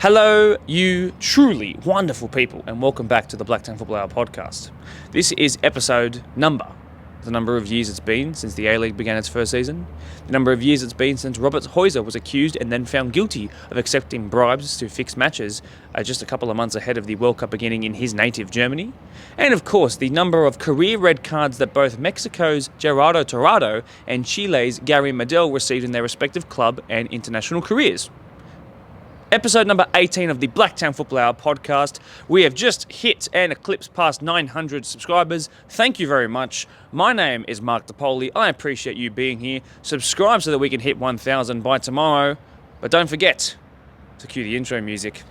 Hello, you truly wonderful people, and welcome back to the Blacktown Football Hour podcast. This is episode the number of years it's been since the A-League began its first season, the number of years it's been since Robert 𝘧𝘪𝘯𝘭 was accused and then found guilty of accepting bribes to fix matches just a couple of months ahead of the World Cup beginning in his native Germany, and of course the number of career red cards that both Mexico's 𝘧𝘪𝘯𝘭𝘺 and Chile's Gary Medel received in their respective club and international careers. Episode number 18 of the Blacktown Football Hour podcast. We have just hit and eclipsed past 900 subscribers. Thank you very much. My name is 𝘧𝘪𝘯𝘭𝘺. I appreciate you being here. Subscribe so that we can hit 1,000 by tomorrow. But don't forget to cue the intro music.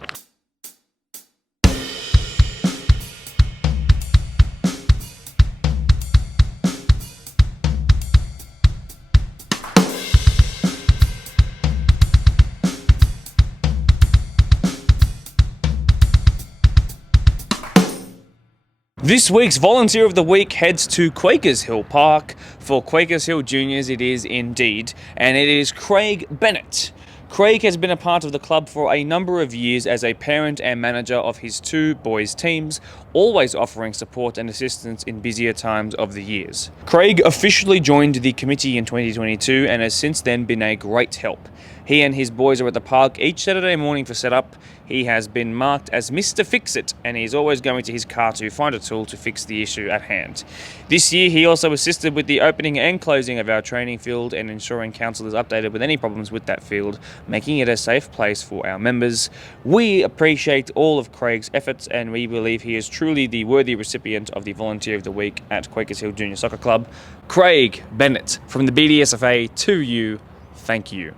This week's Volunteer of the Week heads to Quakers Hill Park. For Quakers Hill Juniors it is indeed, and it is Craig Bennett. Craig has been a part of the club for a number of years as a parent and manager of his two boys' teams, always offering support and assistance in busier times of the years. Craig officially joined the committee in 2022 and has since then been a great help. He and his boys are at the park each Saturday morning for setup. He has been marked as Mr. Fix-It, and he is always going to his car to find a tool to fix the issue at hand. This year, he also assisted with the opening and closing of our training field and ensuring council is updated with any problems with that field, making it a safe place for our members. We appreciate all of Craig's efforts, and we believe he is truly the worthy recipient of the Volunteer of the Week at Quakers Hill Junior Soccer Club. Craig Bennett from the BDSFA to you, thank you.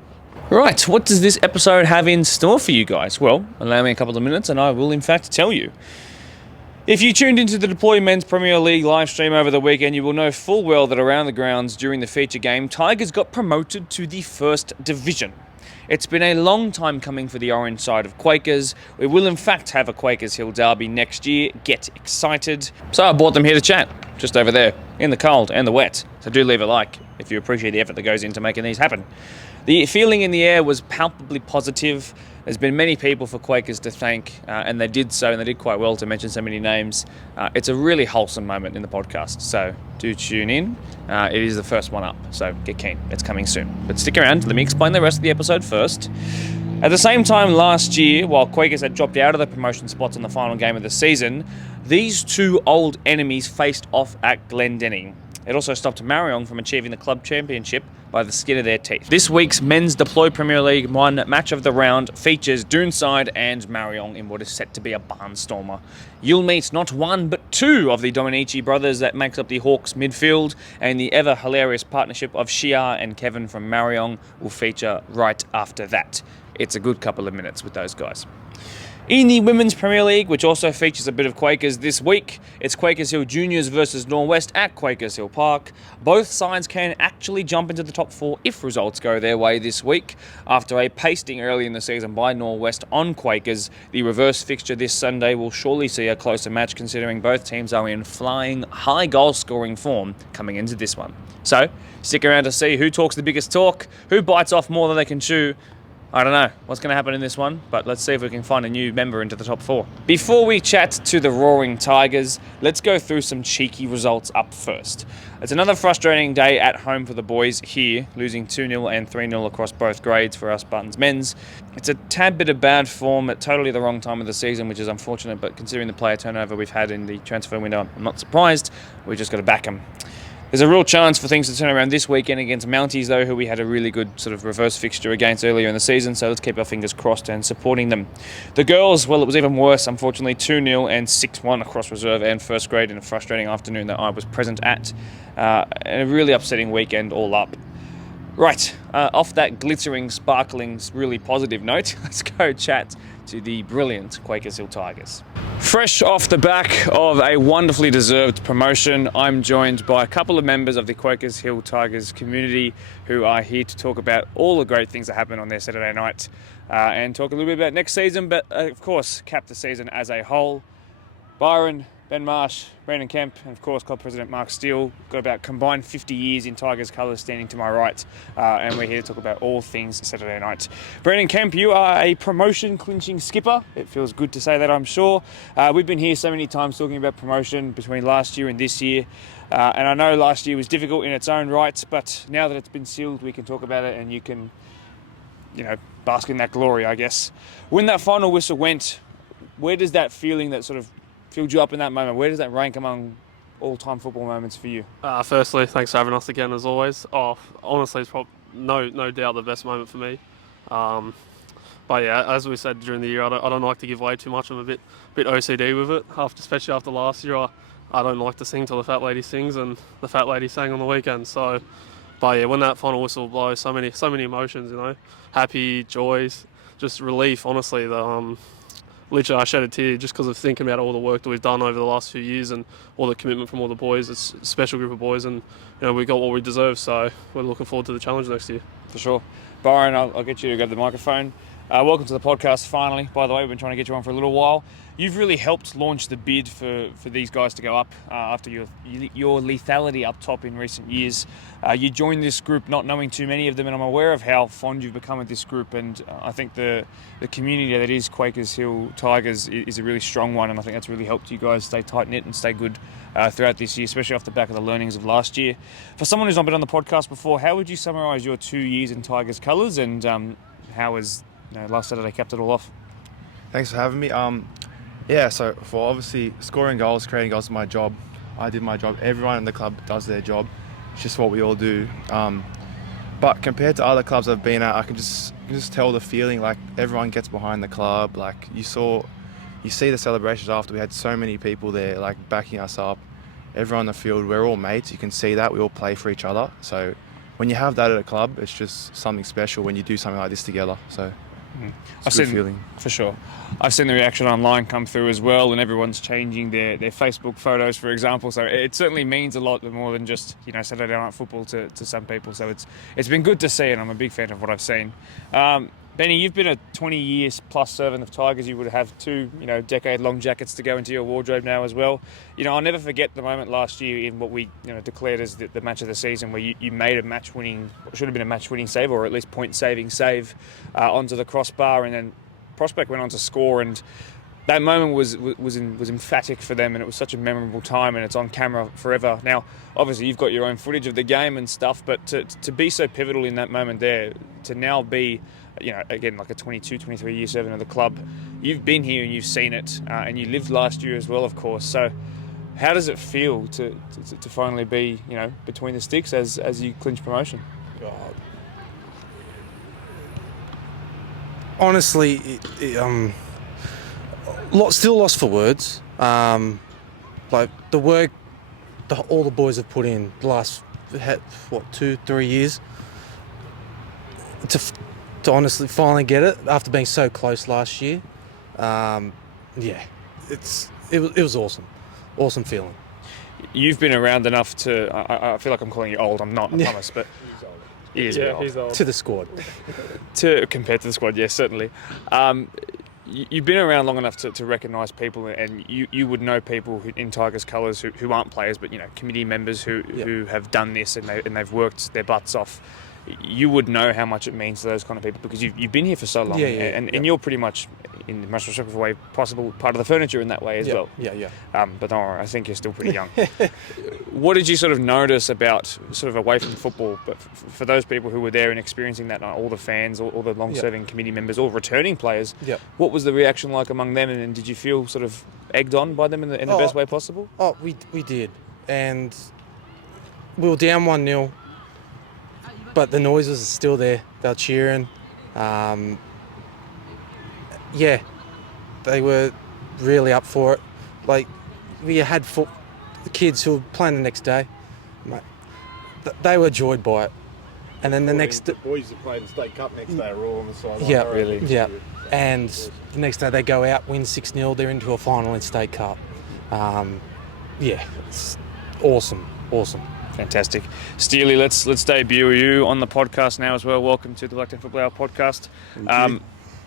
Right, what does this episode have in store for you guys? Well, allow me a couple of minutes and I will in fact tell you. If you tuned into the Deploy Men's Premier League live stream over the weekend, you will know full well that around the grounds during the feature game, Tigers got promoted to the First Division. It's been a long time coming for the orange side of Quakers. We will in fact have a Quakers Hill derby next year. Get excited. So I brought them here to chat, just over there, in the cold and the wet. So do leave a like if you appreciate the effort that goes into making these happen. The feeling in the air was palpably positive. There's been many people for Quakers to thank, and they did so, and they did quite well to mention so many names. It's a really wholesome moment in the podcast, so do tune in. It is the first one up, so get keen. It's coming soon. But stick around, let me explain the rest of the episode first. At the same time last year, while Quakers had dropped out of the promotion spots in the final game of the season, these two old enemies faced off at Glendenning. It also stopped Marion from achieving the club championship by the skin of their teeth. This week's Men's Deploy Premier League 1 match of the round features Doonside and Marion in what is set to be a barnstormer. You'll meet not one but two of the Dominici brothers that makes up the Hawks midfield, and the ever hilarious partnership of Shia and Kevin from Marion will feature right after that. It's a good couple of minutes with those guys. In the Women's Premier League, which also features a bit of Quakers this week, it's Quakers Hill Juniors versus Norwest at Quakers Hill Park. Both sides can actually jump into the top four if results go their way this week. After a pasting early in the season by Norwest on Quakers, the reverse fixture this Sunday will surely see a closer match considering both teams are in flying, high goal-scoring form coming into this one. So, stick around to see who talks the biggest talk, who bites off more than they can chew. I don't know what's going to happen in this one, but let's see if we can find a new member into the top four. Before we chat to the Roaring Tigers, let's go through some cheeky results up first. It's another frustrating day at home for the boys here, losing 2-0 and 3-0 across both grades for us Buttons men's. It's a tad bit of bad form at totally the wrong time of the season, which is unfortunate, but considering the player turnover we've had in the transfer window, I'm not surprised. We've just got to back them. There's a real chance for things to turn around this weekend against Mounties, though, who we had a really good sort of reverse fixture against earlier in the season, so let's keep our fingers crossed and supporting them. The girls, well, it was even worse, unfortunately, 2-0 and 6-1 across reserve and first grade in a frustrating afternoon that I was present at. And a really upsetting weekend all up. Right, off that glittering, sparkling, really positive note, let's go chat to the brilliant Quakers Hill Tigers. Fresh off the back of a wonderfully deserved promotion, I'm joined by a couple of members of the Quakers Hill Tigers community who are here to talk about all the great things that happen on their Saturday night and talk a little bit about next season, but of course cap the season as a whole. Byron, Ben Marsh, Brandon Kemp, and of course Club President Mark Steele. Got about combined 50 years in Tigers colours standing to my right, and we're here to talk about all things Saturday night. Brandon Kemp, you are a promotion clinching skipper. It feels good to say that, I'm sure. We've been here so many times talking about promotion between last year and this year, and I know last year was difficult in its own right, but now that it's been sealed, we can talk about it, and you can, bask in that glory, I guess. When that final whistle went, where does that feeling that sort of filled you up in that moment, where does that rank among all-time football moments for you? Firstly, thanks for having us again, as always. Honestly, it's no doubt the best moment for me. But yeah, as we said during the year, I don't like to give away too much. I'm a bit OCD with it, especially after last year. I don't like to sing till the fat lady sings, and the fat lady sang on the weekend. So, but yeah, when that final whistle blows, so many emotions, happy, joys, just relief. Honestly, literally I shed a tear just because of thinking about all the work that we've done over the last few years and all the commitment from all the boys. It's a special group of boys, and we got what we deserve. So we're looking forward to the challenge next year. For sure. Byron, I'll get you to go to the microphone. Welcome to the podcast finally. By the way, we've been trying to get you on for a little while. You've really helped launch the bid for these guys to go up after your lethality up top in recent years. You joined this group not knowing too many of them, and I'm aware of how fond you've become of this group, and I think the community that is Quakers Hill Tigers is a really strong one, and I think that's really helped you guys stay tight-knit and stay good throughout this year, especially off the back of the learnings of last year. For someone who's not been on the podcast before, how would you summarise your 2 years in Tigers colours, and how was last Saturday capped it all off? Thanks for having me. So for obviously scoring goals, creating goals is my job. I did my job. Everyone in the club does their job. It's just what we all do. But compared to other clubs I've been at, I can just tell the feeling, like everyone gets behind the club. Like you see the celebrations after. We had so many people there, like backing us up. Everyone on the field, we're all mates. You can see that we all play for each other. So when you have that at a club, it's just something special when you do something like this together. So. It's a good feeling. For sure. I've seen the reaction online come through as well, and everyone's changing their Facebook photos, for example. So it certainly means a lot more than just Saturday night football to some people. So it's been good to see, and I'm a big fan of what I've seen. Benny, you've been a 20 years plus servant of Tigers. You would have two decade-long jackets to go into your wardrobe now as well. I'll never forget the moment last year in what we declared as the match of the season, where you made a should have been a match-winning save, or at least point-saving save onto the crossbar, and then Prospect went on to score, and that moment was emphatic for them, and it was such a memorable time, and it's on camera forever. Now, obviously, you've got your own footage of the game and stuff, but to be so pivotal in that moment there, to now be, again, like a 22, 23-year servant of the club, you've been here and you've seen it, and you lived last year as well, of course. So how does it feel to finally be, between the sticks as you clinch promotion? Honestly, still lost for words. Like the work all the boys have put in the last 2-3 years to honestly finally get it after being so close last year. It was awesome feeling. You've been around enough to, I feel like I'm calling you old. I'm not, I promise, but he is old. He's old. To the squad. Compared to the squad, yes, certainly. You've been around long enough to recognise people, and you would know people in Tigers colours who aren't players, but committee members who have done this and they've worked their butts off. You would know how much it means to those kind of people because you've been here for so long, and you're pretty much, in the most respectful way possible, part of the furniture in that way as well. But don't worry, I think you're still pretty young. What did you sort of notice about sort of away from football, but for those people who were there and experiencing that night, all the fans, all the long-serving committee members, all returning players, what was the reaction like among them, and did you feel sort of egged on by them in the best way possible? Oh, we did, and we were down 1-0. But the noise was still there. They were cheering. They were really up for it. Like, we had the kids who were playing the next day. They were joyed by it. And then the boys that played the State Cup next day are all on the sideline. Yeah, really. Yeah. And the next day they go out, win 6-0. They're into a final in State Cup. It's awesome. Fantastic. Steely, let's debut you on the podcast now as well. Welcome to the Black Football Hour podcast.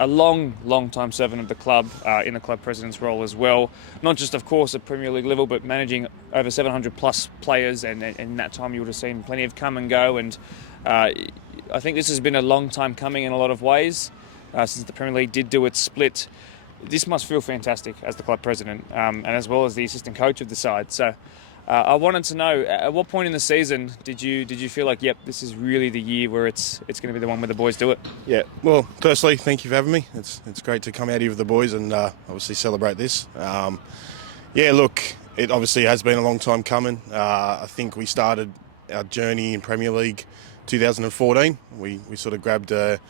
a long time servant of the club in the club president's role as well. Not just, of course, at Premier League level, but managing over 700 plus players, and in that time you would have seen plenty of come and go. And I think this has been a long time coming in a lot of ways since the Premier League did do its split. This must feel fantastic as the club president, and as well as the assistant coach of the side. So I wanted to know, at what point in the season did you feel like, yep, this is really the year where it's going to be the one where the boys do it? Yeah, well, firstly, thank you for having me. It's great to come out here with the boys and obviously celebrate this. Yeah, look, it obviously has been a long time coming. I think we started our journey in Premier League 2014. We sort of grabbed a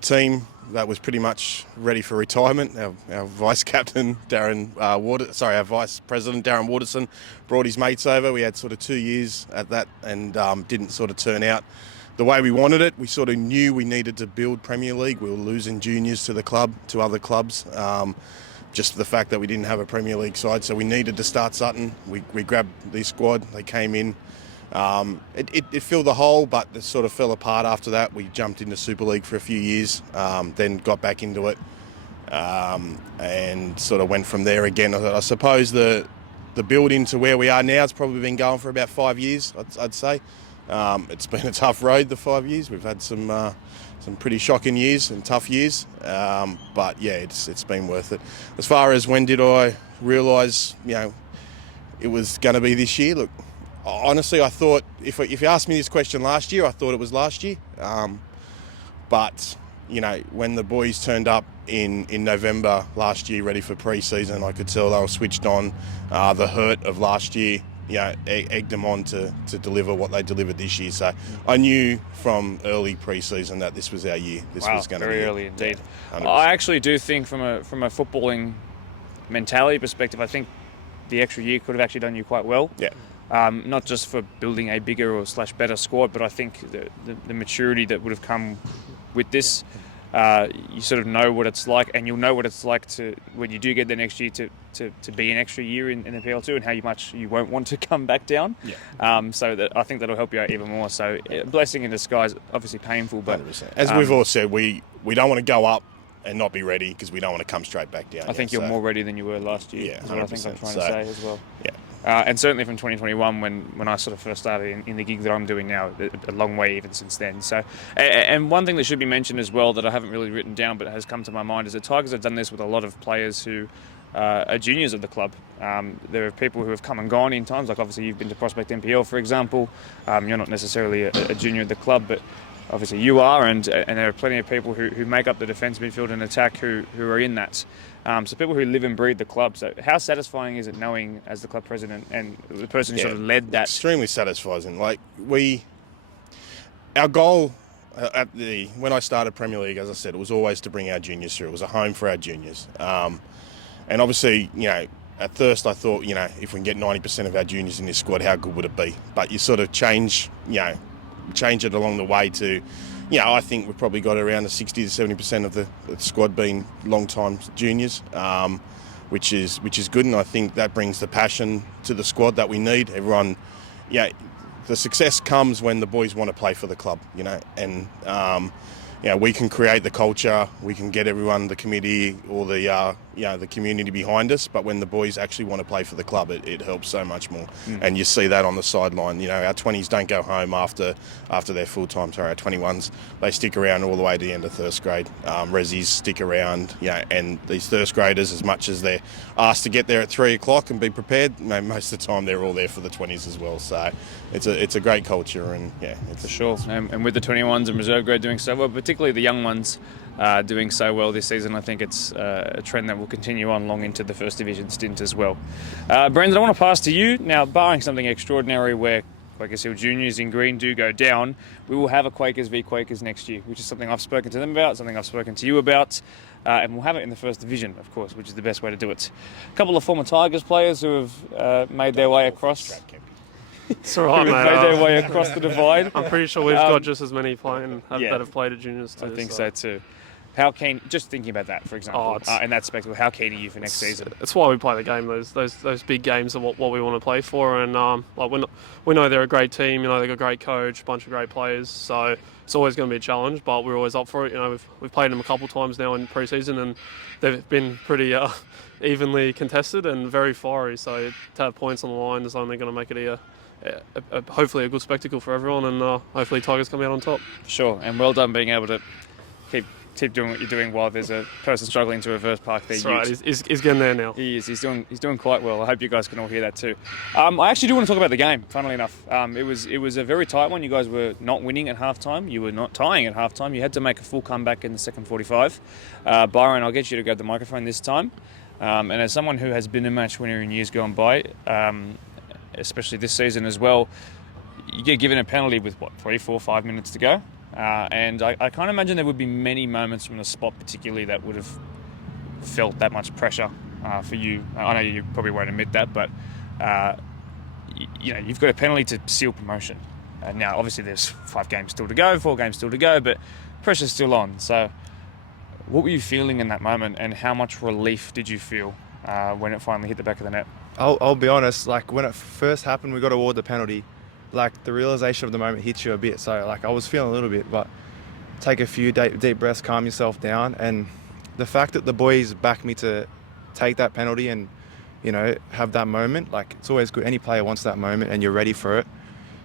team that was pretty much ready for retirement. Our vice captain our vice president Darren Waterson brought his mates over. We had sort of 2 years at that, and didn't sort of turn out the way we wanted it. We sort of knew we needed to build Premier League. We were losing juniors to the club, to other clubs. Just the fact that we didn't have a Premier League side, so we needed to start something. We grabbed the squad. They came in. It filled the hole, but it sort of fell apart after that. We jumped into Super League for a few years, then got back into it, and sort of went from there again. I suppose the build into where we are now has probably been going for about 5 years, I'd say. It's been a tough road, the 5 years. We've had some pretty shocking years and tough years, but yeah, it's been worth it. As far as when did I realise, it was going to be this year, look, honestly, I thought, if you asked me this question last year, I thought it was last year. But, when the boys turned up in November last year, ready for pre-season, I could tell they were switched on. The hurt of last year, egged them on to deliver what they delivered this year. So I knew from early pre-season that this was our year. This was going to be very early indeed. Yeah, I actually do think from a footballing mentality perspective, I think the extra year could have actually done you quite well. Yeah. Not just for building a bigger or / better squad, but I think the maturity that would have come with this, you sort of know what it's like, and you'll know what it's like to, when you do get the next year, to be an extra year in the PL2, and how much you won't want to come back down. Yeah. So that I think that'll help you out even more. So blessing in disguise, obviously painful, but 100%. As we've all said, we don't want to go up and not be ready, because we don't want to come straight back down. I think you're more ready than you were last year. Yeah, is what I think I'm 100%. trying to say as well. Yeah. And certainly from 2021, when I sort of first started in the gig that I'm doing now, a long way even since then. So, and one thing that should be mentioned as well that I haven't really written down but has come to my mind is that Tigers have done this with a lot of players who are juniors of the club. There are people who have come and gone in times, like obviously you've been to Prospect NPL, for example. You're not necessarily a junior of the club, but obviously you are, and there are plenty of people who make up the defence, midfield and attack who are in that. So people who live and breathe the club. So how satisfying is it knowing, as the club president and the person who sort of led that? Extremely satisfying. Like our goal when I started Premier League, as I said, it was always to bring our juniors through. It was a home for our juniors. And obviously, at first I thought, if we can get 90% of our juniors in this squad, how good would it be? But you sort of change it along the way to, I think we've probably got around the 60 to 70% of the squad being long-time juniors, which is good, and I think that brings the passion to the squad that we need. Everyone, the success comes when the boys want to play for the club, and we can create the culture, we can get everyone, the committee, or the community behind us, but when the boys actually want to play for the club, it helps so much more. And you see that on the sideline. Our 20s don't go home after their full time. Sorry, our 21s, they stick around all the way to the end of first grade. Resis stick around, and these first graders, as much as they're asked to get there at 3 o'clock and be prepared, most of the time they're all there for the 20s as well. So it's a great culture, and it's for sure. And with the 21s and reserve grade doing so well, particularly the young ones doing so well this season, I think it's a trend that will continue on long into the First Division stint as well. Brendan, I want to pass to you. Now, barring something extraordinary where Quakers Hill Juniors in green do go down, we will have a Quakers v Quakers next year, which is something I've spoken to them about, something I've spoken to you about, and we'll have it in the First Division, of course, which is the best way to do it. A couple of former Tigers players who have made their way across. It's all right, Who have made their way across the divide. I'm pretty sure we've got just as many that have played at juniors too. I think so too. How keen? Just thinking about that, for example, Oh, in that spectacle, how keen are you for next season? It's why we play the game. Those big games are what we want to play for, and like we know they're a great team. You know, they've got a great coach, a bunch of great players. So it's always going to be a challenge, but we're always up for it. You know, we've played them a couple of times now in pre-season, and they've been pretty evenly contested and very fiery. So to have points on the line is only going to make it hopefully a good spectacle for everyone, and hopefully Tigers come out on top. Sure, and well done being able to keep doing what you're doing while there's a person struggling to reverse park their That's right. He's getting there now. He is. He's doing quite well. I hope you guys can all hear that too. I actually do want to talk about the game. Funnily enough, it was a very tight one. You guys were not winning at halftime. You were not tying at halftime. You had to make a full comeback in the second 45. Byron, I'll get you to grab the microphone this time. And as someone who has been a match winner in years gone by, especially this season as well, you get given a penalty with 3, 4, 5 minutes to go. And I can't imagine there would be many moments from the spot particularly that would have felt that much pressure for you. I know you probably won't admit that, but you've got a penalty to seal promotion. Now, obviously, there's 5 games still to go, 4 games still to go, but pressure's still on. So what were you feeling in that moment, and how much relief did you feel when it finally hit the back of the net? I'll be honest, like when it first happened, we got awarded the penalty. Like the realization of the moment hits you a bit. So like I was feeling a little bit, but take a few deep breaths, calm yourself down. And the fact that the boys backed me to take that penalty and, you know, have that moment, like it's always good. Any player wants that moment and you're ready for it.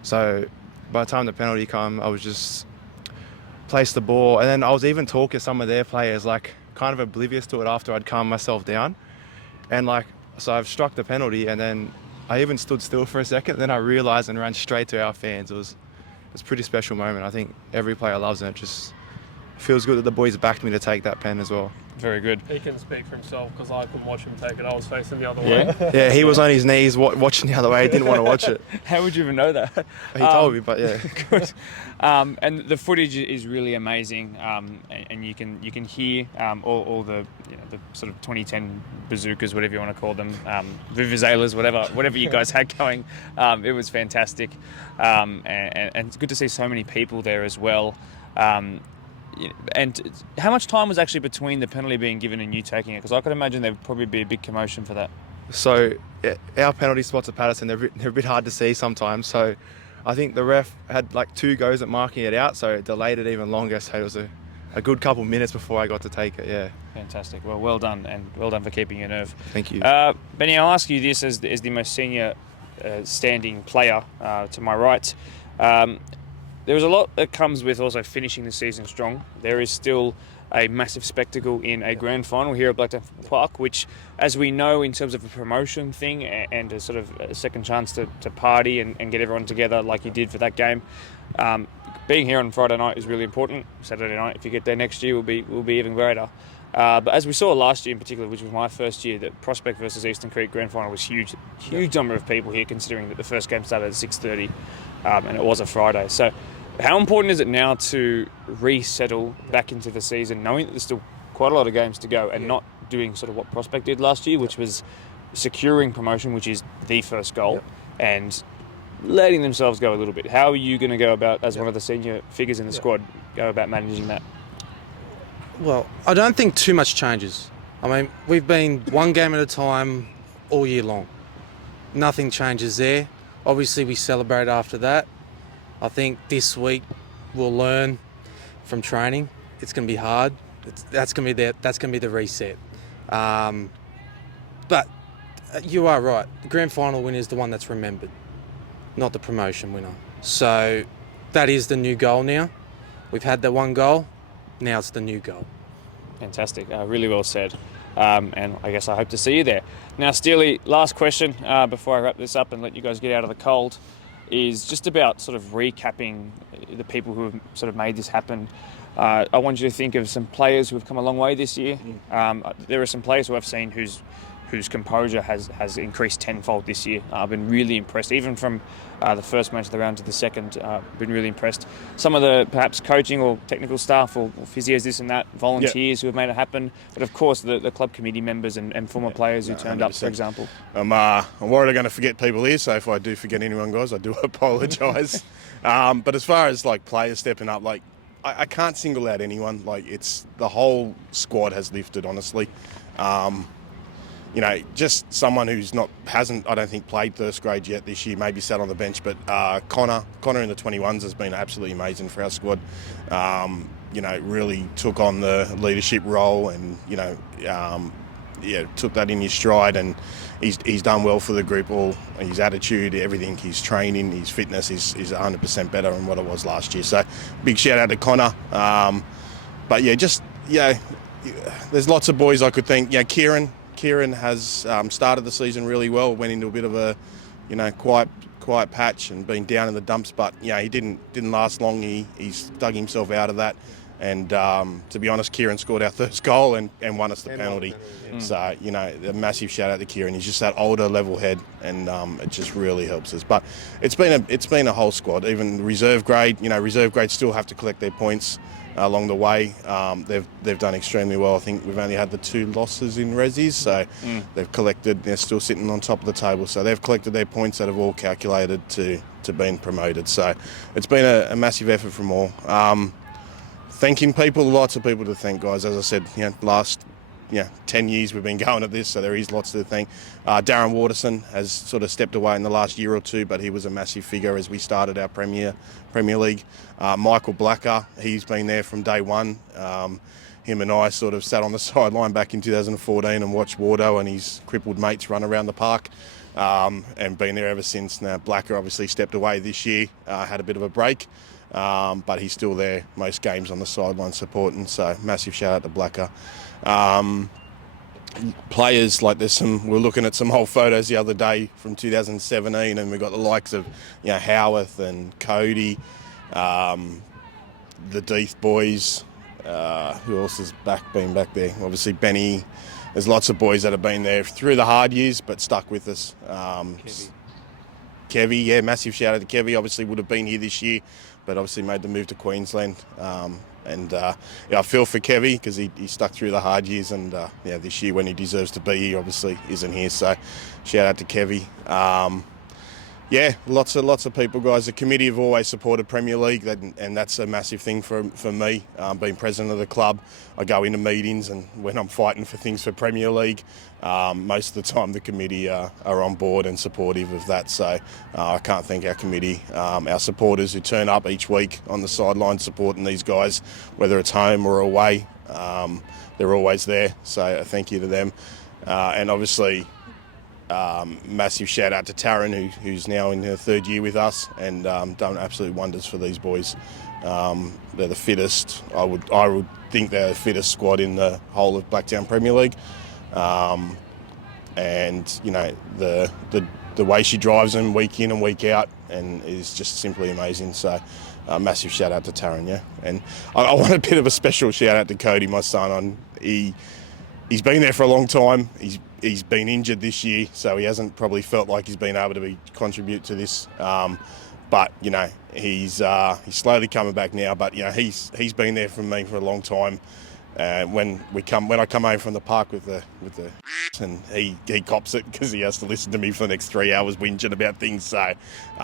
So by the time the penalty came, I was just placed the ball. And then I was even talking to some of their players, like kind of oblivious to it after I'd calmed myself down. And like, so I've struck the penalty and then I even stood still for a second, then I realised and ran straight to our fans. It was a pretty special moment. I think every player loves it. It just feels good that the boys backed me to take that pen as well. Very good. He can speak for himself because I couldn't watch him take it. I was facing the other way. Yeah, he was on his knees watching the other way. He didn't want to watch it. How would you even know that? He told me, but yeah. Good. And the footage is really amazing, and you can hear all the the sort of 2010 bazookas, whatever you want to call them, vuvuzelas, whatever you guys had going. It was fantastic, and it's good to see so many people there as well. And how much time was actually between the penalty being given and you taking it? Because I could imagine there would probably be a big commotion for that. So our penalty spots at Patterson, they're a bit hard to see sometimes. So I think the ref had like 2 goes at marking it out, so it delayed it even longer. So it was a good couple minutes before I got to take it, yeah. Fantastic. Well done, and well done for keeping your nerve. Thank you. Benny, I'll ask you this as the most senior standing player to my right. There's a lot that comes with also finishing the season strong. There is still a massive spectacle in a grand final here at Blacktown Park, which, as we know, in terms of a promotion thing and a sort of a second chance to party and get everyone together like you did for that game, being here on Friday night is really important. Saturday night, if you get there next year, will be even greater. But as we saw last year in particular, which was my first year, that Prospect versus Eastern Creek grand final was huge number of people here, considering that the first game started at 6:30 and it was a Friday. So how important is it now to resettle back into the season, knowing that there's still quite a lot of games to go, and not doing sort of what Prospect did last year, which was securing promotion, which is the first goal, and letting themselves go a little bit? How are you going to go about, as one of the senior figures in the squad, go about managing that? Well, I don't think too much changes. I mean, we've been one game at a time all year long. Nothing changes there. Obviously, we celebrate after that. I think this week we'll learn from training. It's going to be hard. That's going to be the reset. But you are right. The grand final winner is the one that's remembered, not the promotion winner. So that is the new goal now. We've had the one goal. Now it's the new goal. Fantastic. Really well said. And I guess I hope to see you there. Now, Steely, last question before I wrap this up and let you guys get out of the cold, is just about sort of recapping the people who have sort of made this happen. I want you to think of some players who have come a long way this year. There are some players who I've seen whose composure has increased tenfold this year. I've been really impressed, even from the first match of the round to the second. Been really impressed. Some of the perhaps coaching or technical staff or physios, this and that, volunteers who have made it happen. But of course, the club committee members and former players who turned 100%. Up, for example. I'm worried I'm going to forget people here, so if I do forget anyone, guys, I do apologise. But as far as like players stepping up, like I can't single out anyone. Like, it's the whole squad has lifted, honestly. You know, just someone who's hasn't, I don't think, played first grade yet this year, maybe sat on the bench, but Connor in the 21s has been absolutely amazing for our squad. You know, really took on the leadership role and, you know, took that in his stride, and he's done well for the group. All his attitude, everything, his training, his fitness is 100% better than what it was last year. So big shout out to Connor. But there's lots of boys I could thank. Yeah, Kieran has started the season really well. Went into a bit of a, you know, quiet patch and been down in the dumps, but yeah, he didn't last long. He's dug himself out of that. And to be honest, Kieran scored our first goal and won us the penalty. So, you know, a massive shout out to Kieran. He's just that older level head, and it just really helps us. But it's been a whole squad. Even reserve grade, you know, reserve grade still have to collect their points along the way. They've done extremely well. I think we've only had the 2 losses in resis, so they've collected. They're still sitting on top of the table, so they've collected their points that have all calculated to being promoted. So it's been a massive effort from all. Thanking people, lots of people to thank, guys. As I said, you know, last 10 years we've been going at this, so there is lots to thank. Darren Waterson has sort of stepped away in the last year or two, but he was a massive figure as we started our Premier League. Michael Blacker, he's been there from day one. Him and I sort of sat on the sideline back in 2014 and watched Wardo and his crippled mates run around the park, and been there ever since. Now, Blacker obviously stepped away this year, had a bit of a break. But he's still there most games on the sideline supporting, so massive shout out to Blacker. Players, like we're looking at some old photos the other day from 2017, and we've got the likes of, you know, Howarth and Cody, the Deeth boys. Who else has been back there? Obviously Benny. There's lots of boys that have been there through the hard years but stuck with us. Kevy, yeah, massive shout out to Kevy. Obviously would have been here this year, but obviously made the move to Queensland. I feel for Kevy because he stuck through the hard years, and this year when he deserves to be here, obviously isn't here. So shout out to Kevy. Lots of people, guys. The committee have always supported Premier League, and that's a massive thing for me. Being president of the club, I go into meetings, and when I'm fighting for things for Premier League, most of the time the committee are on board and supportive of that. So I can't thank our committee, our supporters who turn up each week on the sideline supporting these guys, whether it's home or away. They're always there, so a thank you to them. And obviously, massive shout out to Taryn, who's now in her 3rd year with us, and done absolute wonders for these boys. They're the fittest. I would think they're the fittest squad in the whole of Blacktown Premier League. And you know, the way she drives them week in and week out, and is just simply amazing. So massive shout out to Taryn, yeah. And I want a bit of a special shout out to Cody, my son. He's been there for a long time. He's been injured this year, so he hasn't probably felt like he's been able to contribute to this. But you know, he's slowly coming back now. But you know, he's been there for me for a long time. When I come home from the park with the and he cops it because he has to listen to me for the next 3 hours whinging about things. So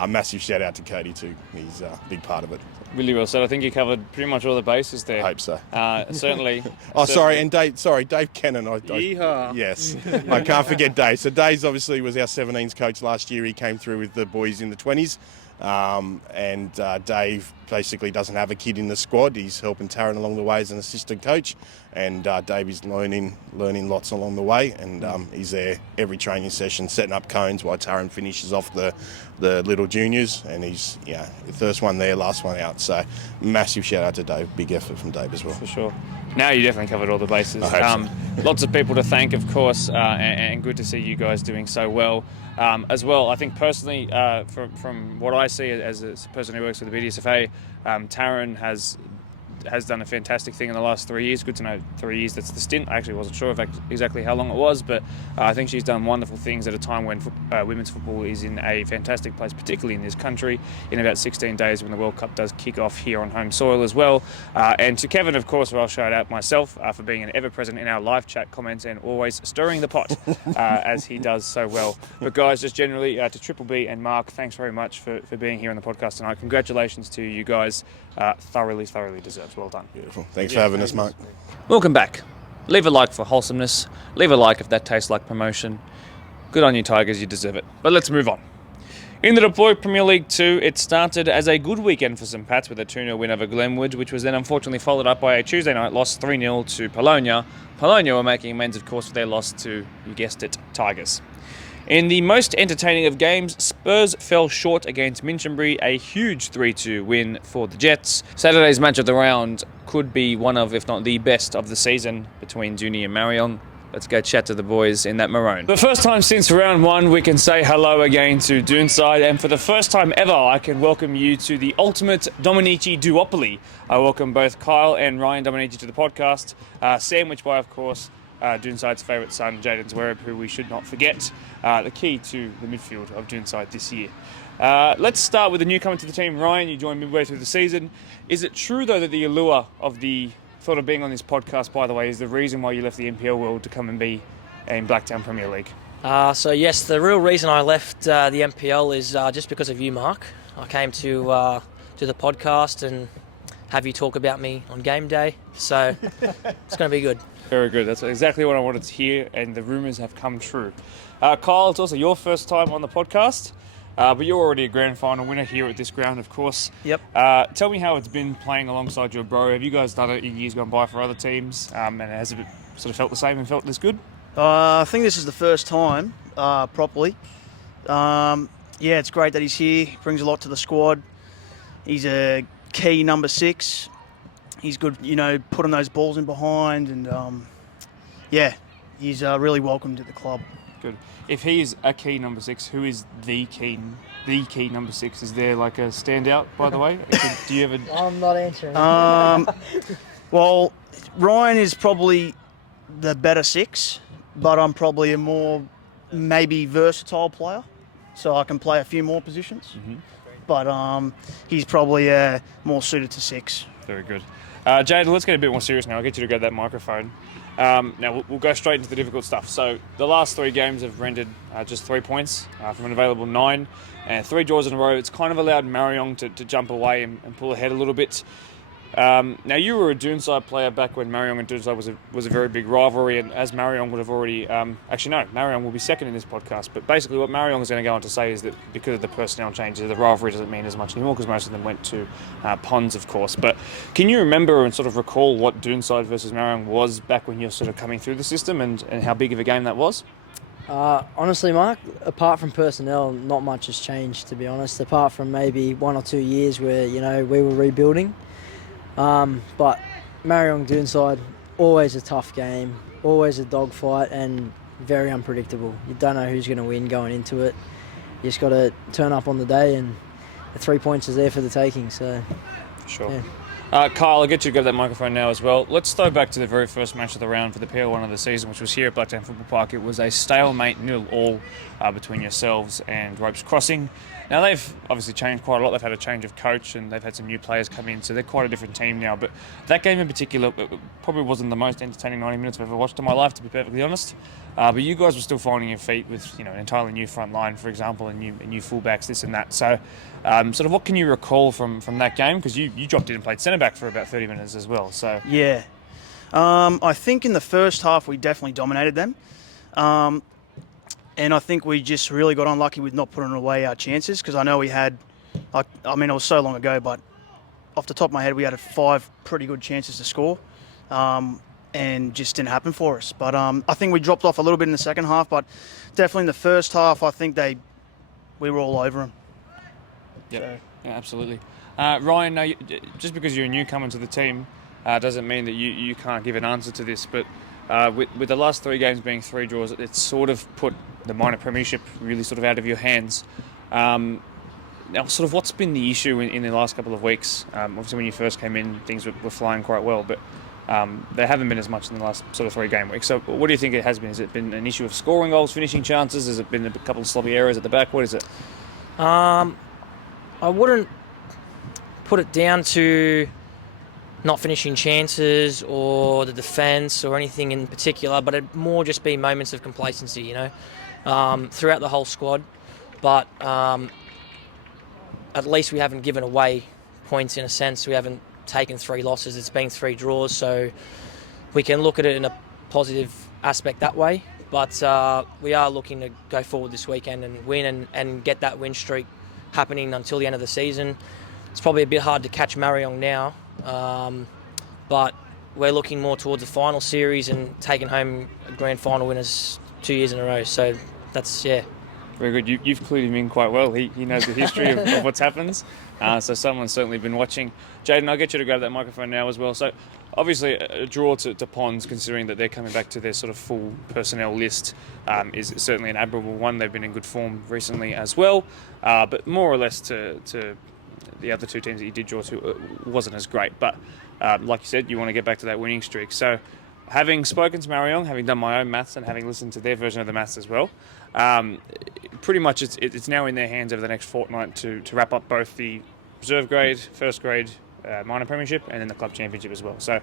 massive shout out to Cody too. He's a big part of it. Really well said. I think you covered pretty much all the bases there. I hope so. Certainly. Sorry, and Dave Cannon. Yeehaw. Yes, I can't forget Dave. So Dave obviously was our 17s coach last year. He came through with the boys in the 20s. Dave basically doesn't have a kid in the squad. He's helping Taryn along the way as an assistant coach, and Dave is learning lots along the way, and he's there every training session setting up cones while Taryn finishes off the little juniors, and he's the first one there, last one out. So massive shout out to Dave. Big effort from Dave as well. For sure. Now you definitely covered all the bases. I hope so. Lots of people to thank, of course, and good to see you guys doing so well. As well, I think personally, from what I see as a person who works with the BDSFA, Taryn has has done a fantastic thing in the last 3 years. Good to know 3 years, that's the stint. I actually wasn't sure of exactly how long it was, but I think she's done wonderful things at a time when women's football is in a fantastic place, particularly in this country, in about 16 days when the World Cup does kick off here on home soil as well. And to Kevin, of course, who I'll shout out myself for being an ever-present in our live chat comments and always stirring the pot, as he does so well. But guys, just generally to Triple B and Mark, thanks very much for being here on the podcast tonight. Congratulations to you guys. Thoroughly deserved. Well done. Beautiful. Thanks for having us, Mark. Welcome back. Leave a like for wholesomeness. Leave a like if that tastes like promotion. Good on you, Tigers. You deserve it. But let's move on. In the Deploy Premier League 2, it started as a good weekend for St Pat's with a 2-0 win over Glenwood, which was then unfortunately followed up by a Tuesday night loss 3-0 to Polonia. Polonia were making amends, of course, for their loss to, you guessed it, Tigers. In the most entertaining of games, Spurs fell short against Minchinbury, a huge 3-2 win for the Jets. Saturday's match of the round could be one of, if not the best of the season between Dooney and Marion. Let's go chat to the boys in that maroon. The first time since round one, we can say hello again to Doonside, and for the first time ever, I can welcome you to the ultimate Dominici duopoly. I welcome both Kyle and Ryan Dominici to the podcast, sandwiched by, of course, Doonside's favourite son, Jayden 𝘧𝘪𝘯𝘭𝘺, who we should not forget, the key to the midfield of Doonside this year. Let's start with a newcomer to the team. Ryan, you joined midway through the season. Is it true, though, that the allure of the thought of being on this podcast, by the way, is the reason why you left the NPL world to come and be in Blacktown Premier League? So yes, the real reason I left the NPL is just because of you, Mark. I came to do the podcast and have you talk about me on game day, so it's going to be good. Very good. That's exactly what I wanted to hear, and the rumours have come true. Kyle, it's also your first time on the podcast, but you're already a grand final winner here at this ground, of course. Yep. Tell me how it's been playing alongside your bro. Have you guys done it in years gone by for other teams, and has it sort of felt the same and felt this good? I think this is the first time properly. Yeah, it's great that he's here. He brings a lot to the squad. He's a key number 6. He's good, putting those balls in behind, and yeah, he's really welcomed at the club. Good. If he is a key number 6, who is the key number 6? Is there like a standout, by the way? Do you ever? I'm not answering. Well, Ryan is probably the better 6, but I'm probably a more maybe versatile player, so I can play a few more positions. Mm-hmm. But he's probably more suited to 6. Very good. Jayden, let's get a bit more serious now. I'll get you to grab that microphone. Now, we'll go straight into the difficult stuff. So, the last 3 games have rendered just 3 points from an available 9, and 3 draws in a row. It's kind of allowed Marion to jump away and pull ahead a little bit. Now, you were a Doonside player back when Marion and Doonside was a very big rivalry, and as Marion would have already... Marion will be second in this podcast, but basically what Marion is going to go on to say is that because of the personnel changes, the rivalry doesn't mean as much anymore because most of them went to Ponds, of course. But can you remember and sort of recall what Doonside versus Marion was back when you're sort of coming through the system and how big of a game that was? Honestly, Mark, apart from personnel, not much has changed, to be honest, apart from maybe 1 or 2 years where, we were rebuilding. But Marion Doonside, always a tough game, always a dogfight and very unpredictable. You don't know who's going to win going into it. You just got to turn up on the day and the 3 points is there for the taking. So, sure. Yeah. Kyle, I'll get you to grab that microphone now as well. Let's throw back to the very first match of the round for the PL1 of the season, which was here at Blacktown Football Park. It was a stalemate 0-0 between yourselves and Ropes Crossing. Now, they've obviously changed quite a lot. They've had a change of coach and they've had some new players come in, so they're quite a different team now. But that game in particular probably wasn't the most entertaining 90 minutes I've ever watched in my life, to be perfectly honest. But you guys were still finding your feet with an entirely new front line, for example, and new fullbacks, this and that. So sort of what can you recall from that game? Because you dropped in and played centre-back for about 30 minutes as well. So Yeah. I think in the first half we definitely dominated them. And I think we just really got unlucky with not putting away our chances because I know we had, it was so long ago, but off the top of my head, we had 5 pretty good chances to score and just didn't happen for us. But I think we dropped off a little bit in the second half, but definitely in the first half, I think we were all over them. Yep. So. Yeah, absolutely. Ryan, now, just because you're a newcomer to the team doesn't mean that you can't give an answer to this, but with the last 3 games being 3 draws, it's sort of put the minor premiership really sort of out of your hands. Now, sort of what's been the issue in the last couple of weeks? Obviously, when you first came in, things were flying quite well, but there haven't been as much in the last sort of 3 game weeks. So what do you think it has been? Has it been an issue of scoring goals, finishing chances? Has it been a couple of sloppy errors at the back? What is it? I wouldn't put it down to not finishing chances or the defence or anything in particular, but it'd more just be moments of complacency, you know, throughout the whole squad. But at least we haven't given away points in a sense. We haven't taken 3 losses. It's been 3 draws, so we can look at it in a positive aspect that way. But we are looking to go forward this weekend and win and get that win streak happening until the end of the season. It's probably a bit hard to catch Mariong now, but we're looking more towards the final series and taking home grand final winners 2 years in a row. So that's, yeah. Very good. You've clued him in quite well. He knows the history of what's happened. So someone's certainly been watching. Jaden, I'll get you to grab that microphone now as well. So obviously a draw to Ponds, considering that they're coming back to their sort of full personnel list, is certainly an admirable one. They've been in good form recently as well. But more or less to the other 2 teams that you did draw to wasn't as great. But like you said, you want to get back to that winning streak. So having spoken to Mariong, having done my own maths and having listened to their version of the maths as well, pretty much it's now in their hands over the next fortnight to wrap up both the reserve grade, first grade, minor premiership, and then the club championship as well. So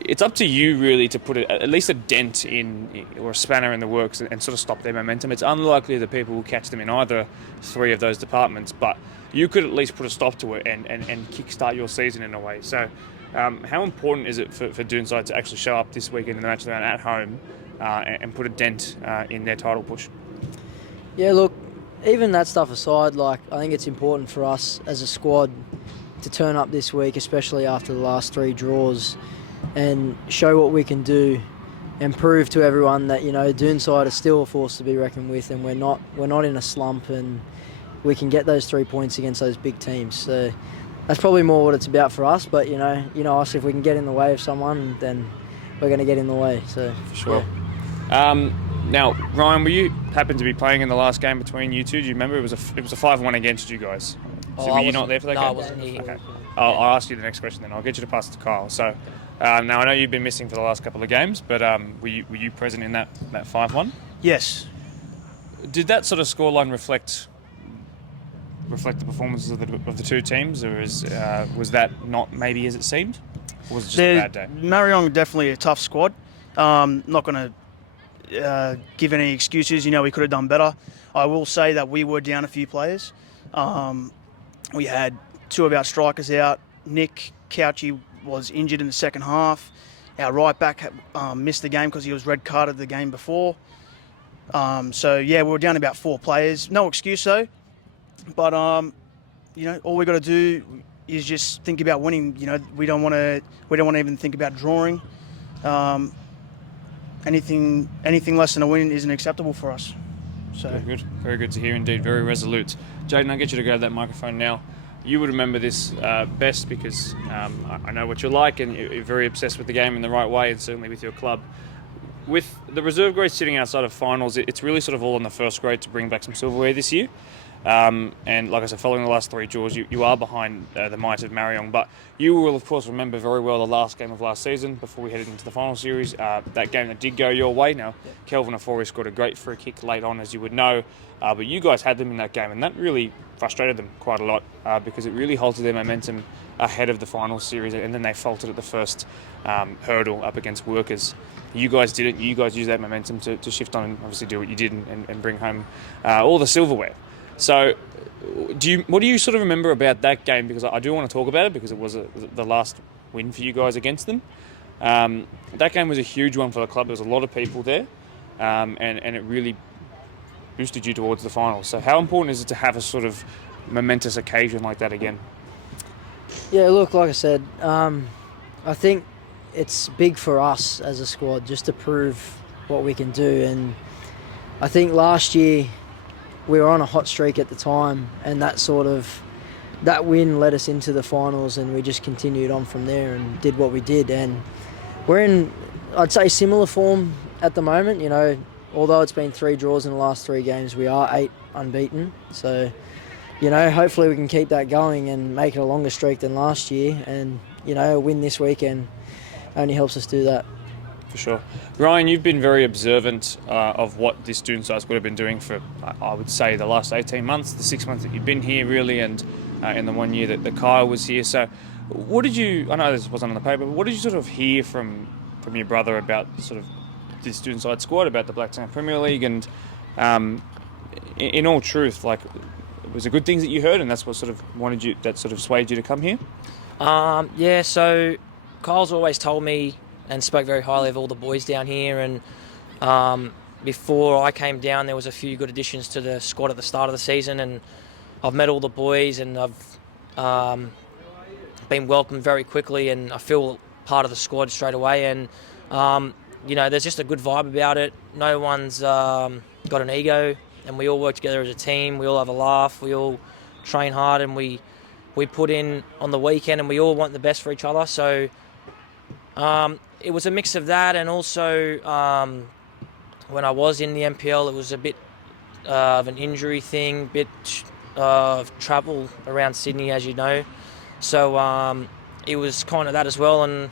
it's up to you really to put at least a dent in or a spanner in the works and sort of stop their momentum. It's unlikely that people will catch them in either 3 of those departments, but you could at least put a stop to it and kickstart your season in a way. So how important is it for 𝘧𝘪𝘯𝘢 to actually show up this weekend in the match round at home and put a dent in their title push? Yeah, look, even that stuff aside, like, I think it's important for us as a squad to turn up this week, especially after the last 3 draws, and show what we can do and prove to everyone that, you know, 𝘧𝘪𝘯𝘢 is still a force to be reckoned with, and we're not in a slump, and we can get those 3 points against those big teams. So that's probably more what it's about for us. But you know us, if we can get in the way of someone, then we're going to get in the way. So for sure. Yeah. Now, Ryan, were you happened to be playing in the last game between you 2? Do you remember? It was a 5-1 against you guys. So were you not there for that game? No, I wasn't here. Okay. I'll ask you the next question then. I'll get you to pass it to Kyle. So now I know you've been missing for the last couple of games, but were you present in that 5-1? Yes. Did that sort of scoreline reflect the performances of the 2 teams, or was that not maybe as it seemed, or was it just a bad day? Mariong definitely a tough squad. Not going to give any excuses. You know, we could have done better. I will say that we were down a few players. We had 2 of our strikers out. Nick Couchy was injured in the second half. Our right back missed the game because he was red carded the game before. So yeah, we were down about 4 players. No excuse though. But you know, all we got to do is just think about winning. You know, we don't want to even think about drawing. Anything less than a win isn't acceptable for us. So very good to hear indeed. Very resolute. Jaden, I'll get you to grab that microphone now. You would remember this best because I know what you're like, and you're very obsessed with the game in the right way, and certainly with your club. With the reserve grade sitting outside of finals, it's really sort of all on the first grade to bring back some silverware this year. And like I said, following the last 3 draws, you are behind the might of Mariong, but you will of course remember very well the last game of last season before we headed into the final series, that game that did go your way. Now, 𝘧𝘪𝘯𝘢𝘭𝘺 scored a great free kick late on, as you would know, but you guys had them in that game, and that really frustrated them quite a lot because it really halted their momentum ahead of the final series, and then they faltered at the first hurdle up against Workers. You guys didn't. You guys used that momentum to shift on and obviously do what you did and bring home all the silverware. So what do you sort of remember about that game? Because I do want to talk about it because it was the last win for you guys against them. That game was a huge one for the club. There was a lot of people there, and it really boosted you towards the finals. So how important is it to have a sort of momentous occasion like that again? Yeah, look, like I said, I think it's big for us as a squad just to prove what we can do. And I think last year we were on a hot streak at the time, and that win led us into the finals, and we just continued on from there and did what we did. And we're in, I'd say, similar form at the moment. You know, although it's been 3 draws in the last 3 games, we are 8 unbeaten. So hopefully we can keep that going and make it a longer streak than last year. And, a win this weekend only helps us do that. For sure. Ryan, you've been very observant of what this student size would have been doing for, I would say, the last 18 months, the 6 months that you've been here, really, and in the 1 year that Kyle was here. So what did you, I know this wasn't on the paper, but what did you sort of hear from your brother about sort of this student side squad, about the Blacktown Premier League, and in all truth, like, was it good things that you heard, and that's what sort of swayed you to come here? Yeah, so Kyle's always told me and spoke very highly of all the boys down here, and before I came down there was a few good additions to the squad at the start of the season, and I've met all the boys and I've been welcomed very quickly, and I feel part of the squad straight away, and there's just a good vibe about it. No one's got an ego, and we all work together as a team. We all have a laugh, we all train hard, and we put in on the weekend, and we all want the best for each other. So it was a mix of that, and also when I was in the NPL, it was a bit of an injury thing, bit of travel around Sydney, as you know. So it was kind of that as well. And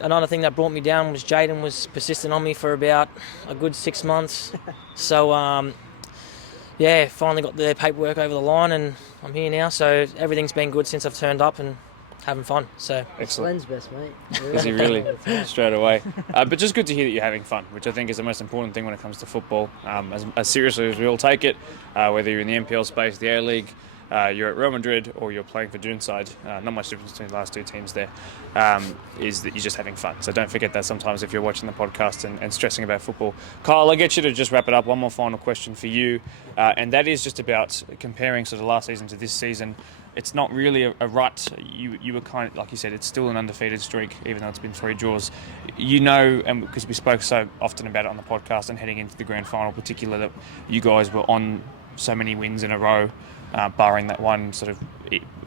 another thing that brought me down was Jaden was persistent on me for about a good 6 months. So finally got the paperwork over the line, and I'm here now. So everything's been good since I've turned up, and having fun. So excellent. Glenn's best mate. Is he really? Straight away. But just good to hear that you're having fun, which I think is the most important thing when it comes to football. As seriously as we all take it, whether you're in the NPL space, the A-League, you're at Real Madrid, or you're playing for Doonside, not much difference between the last two teams there, is that you're just having fun. So don't forget that sometimes if you're watching the podcast and stressing about football. Kyle, I'll get you to just wrap it up. One more final question for you, and that is just about comparing sort of last season to this season. It's not really a rut. You were kind of, like you said, it's still an undefeated streak, even though it's been 3 draws. And because we spoke so often about it on the podcast and heading into the grand final, particularly, that you guys were on so many wins in a row, barring that one sort of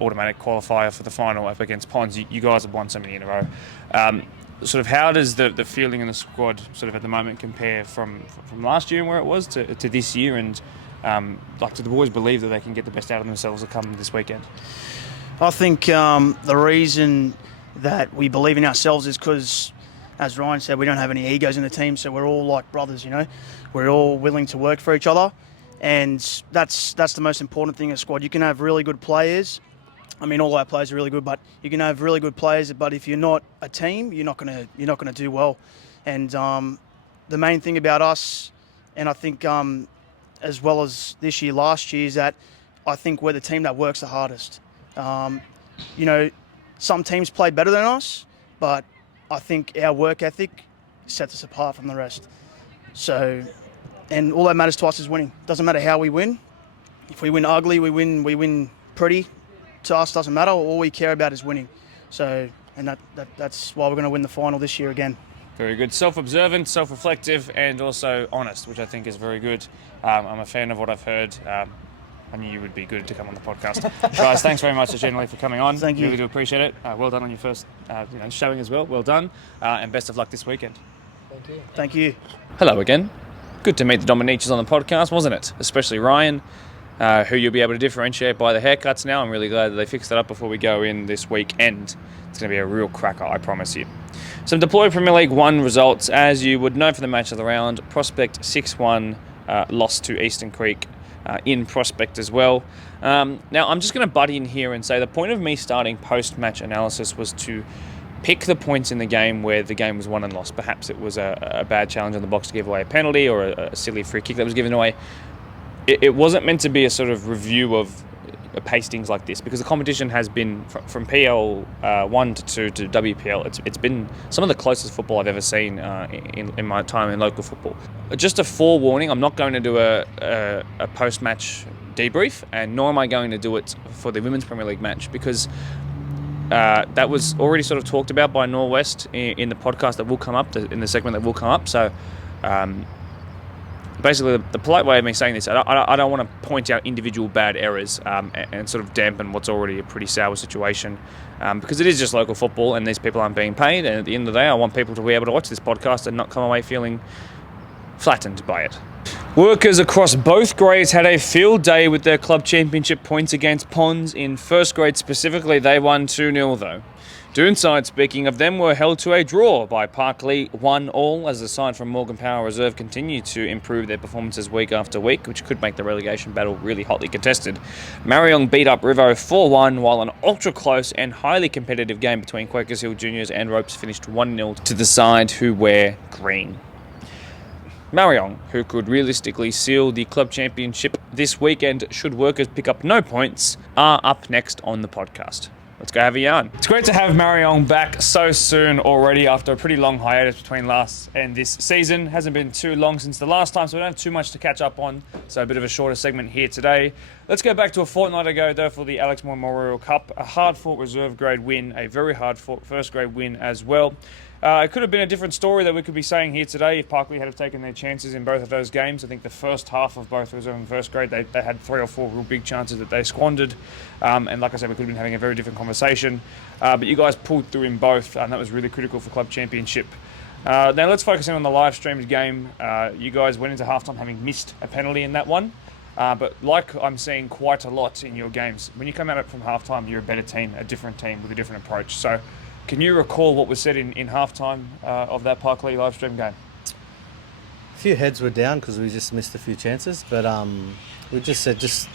automatic qualifier for the final up against Ponds. You guys have won so many in a row. Sort of how does the feeling in the squad sort of at the moment compare from last year and where it was to this year, and do the boys believe that they can get the best out of themselves to come this weekend? I think the reason that we believe in ourselves is because, as Ryan said, we don't have any egos in the team, so we're all like brothers, We're all willing to work for each other, and that's the most important thing in a squad. You can have really good players. I mean, all our players are really good, but you can have really good players, but if you're not a team, you're not gonna do well. And the main thing about us, and I think as well as this year, last year, is that I think we're the team that works the hardest. Some teams play better than us, but I think our work ethic sets us apart from the rest. So, and all that matters to us is winning. Doesn't matter how we win. If we win ugly, we win pretty. To us, doesn't matter. All we care about is winning. So, and that's why we're going to win the final this year again. Very good. Self-observant, self-reflective, and also honest, which I think is very good. I'm a fan of what I've heard. I knew you would be good to come on the podcast. Guys, thanks very much generally for coming on. Thank you. Really do appreciate it. Well done on your first showing as well. Well done. And best of luck this weekend. Thank you. Thank you. Hello again. Good to meet the Dominiches on the podcast, wasn't it? Especially Ryan, who you'll be able to differentiate by the haircuts now. I'm really glad that they fixed that up before we go in this weekend. It's going to be a real cracker, I promise you. Some Deploy Premier League 1 results. As you would know for the match of the round, Prospect 6-1 lost to Eastern Creek in Prospect as well. Now, I'm just going to butt in here and say the point of me starting post-match analysis was to pick the points in the game where the game was won and lost. Perhaps it was a bad challenge on the box to give away a penalty, or a silly free kick that was given away. It wasn't meant to be a sort of review of pastings like this, because the competition has been from PL 1 to 2 to WPL. It's been some of the closest football I've ever seen in my time in local football. Just a forewarning: I'm not going to do a post-match debrief, and nor am I going to do it for the Women's Premier League match, because that was already sort of talked about by Norwest in the podcast that will come up, in the segment that will come up. So basically, the polite way of me saying this, I don't want to point out individual bad errors and sort of dampen what's already a pretty sour situation, because it is just local football and these people aren't being paid, and at the end of the day I want people to be able to watch this podcast and not come away feeling flattened by it. Workers across both grades had a field day with their club championship points against Ponds. In first grade specifically, they won 2-0 though. 𝘧𝘪𝘯𝘭𝘺, speaking of them, were held to a draw by Parkley 1-1 as the side from Morgan Power Reserve continue to improve their performances week after week, which could make the relegation battle really hotly contested. Mariong beat up Rivo 4-1, while an ultra-close and highly competitive game between Quakers Hill Juniors and Ropes finished 1-0 to the side who wear green. Mariong, who could realistically seal the club championship this weekend should Workers pick up no points, are up next on the podcast. Let's go have a yarn. It's great to have Mariong back so soon already after a pretty long hiatus between last and this season. Hasn't been too long since the last time, so we don't have too much to catch up on. So a bit of a shorter segment here today. Let's go back to a fortnight ago though for the Alex Moore Memorial Cup. A hard-fought reserve grade win, a very hard-fought first grade win as well. It could have been a different story that we could be saying here today if Parkley had have taken their chances in both of those games. I think the first half of both reserve and first grade, they had 3 or 4 real big chances that they squandered. And like I said, we could have been having a very different conversation. But you guys pulled through in both, and that was really critical for club championship. Now let's focus in on the live streamed game. You guys went into halftime having missed a penalty in that one. But like I'm seeing quite a lot in your games, when you come out from halftime, you're a better team, a different team with a different approach. So can you recall what was said in halftime of that Parkley live stream game? A few heads were down because we just missed a few chances, but we just said just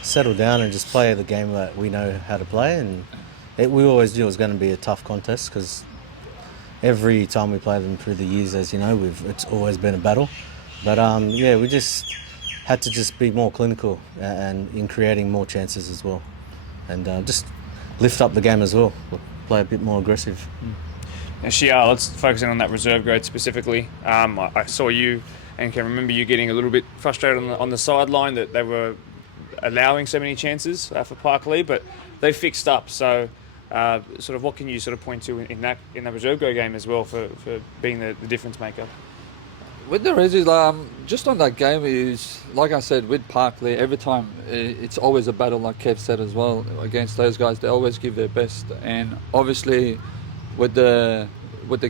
settle down and just play the game that we know how to play. And we always knew it was going to be a tough contest because every time we play them through the years, as you know, it's always been a battle. But yeah, we just had to just be more clinical and in creating more chances as well, and just lift up the game as well. Play a bit more aggressive. Now, Shia, let's focus in on that reserve grade specifically. I saw you and can remember you getting a little bit frustrated on the sideline that they were allowing so many chances for Parkley, but they fixed up. So, sort of, what can you sort of point to in that reserve grade game as well for being the difference maker? With the Rezzies, just on that game is, like I said, with Parkley, every time it's always a battle, like Kev said as well, against those guys. They always give their best, and obviously with the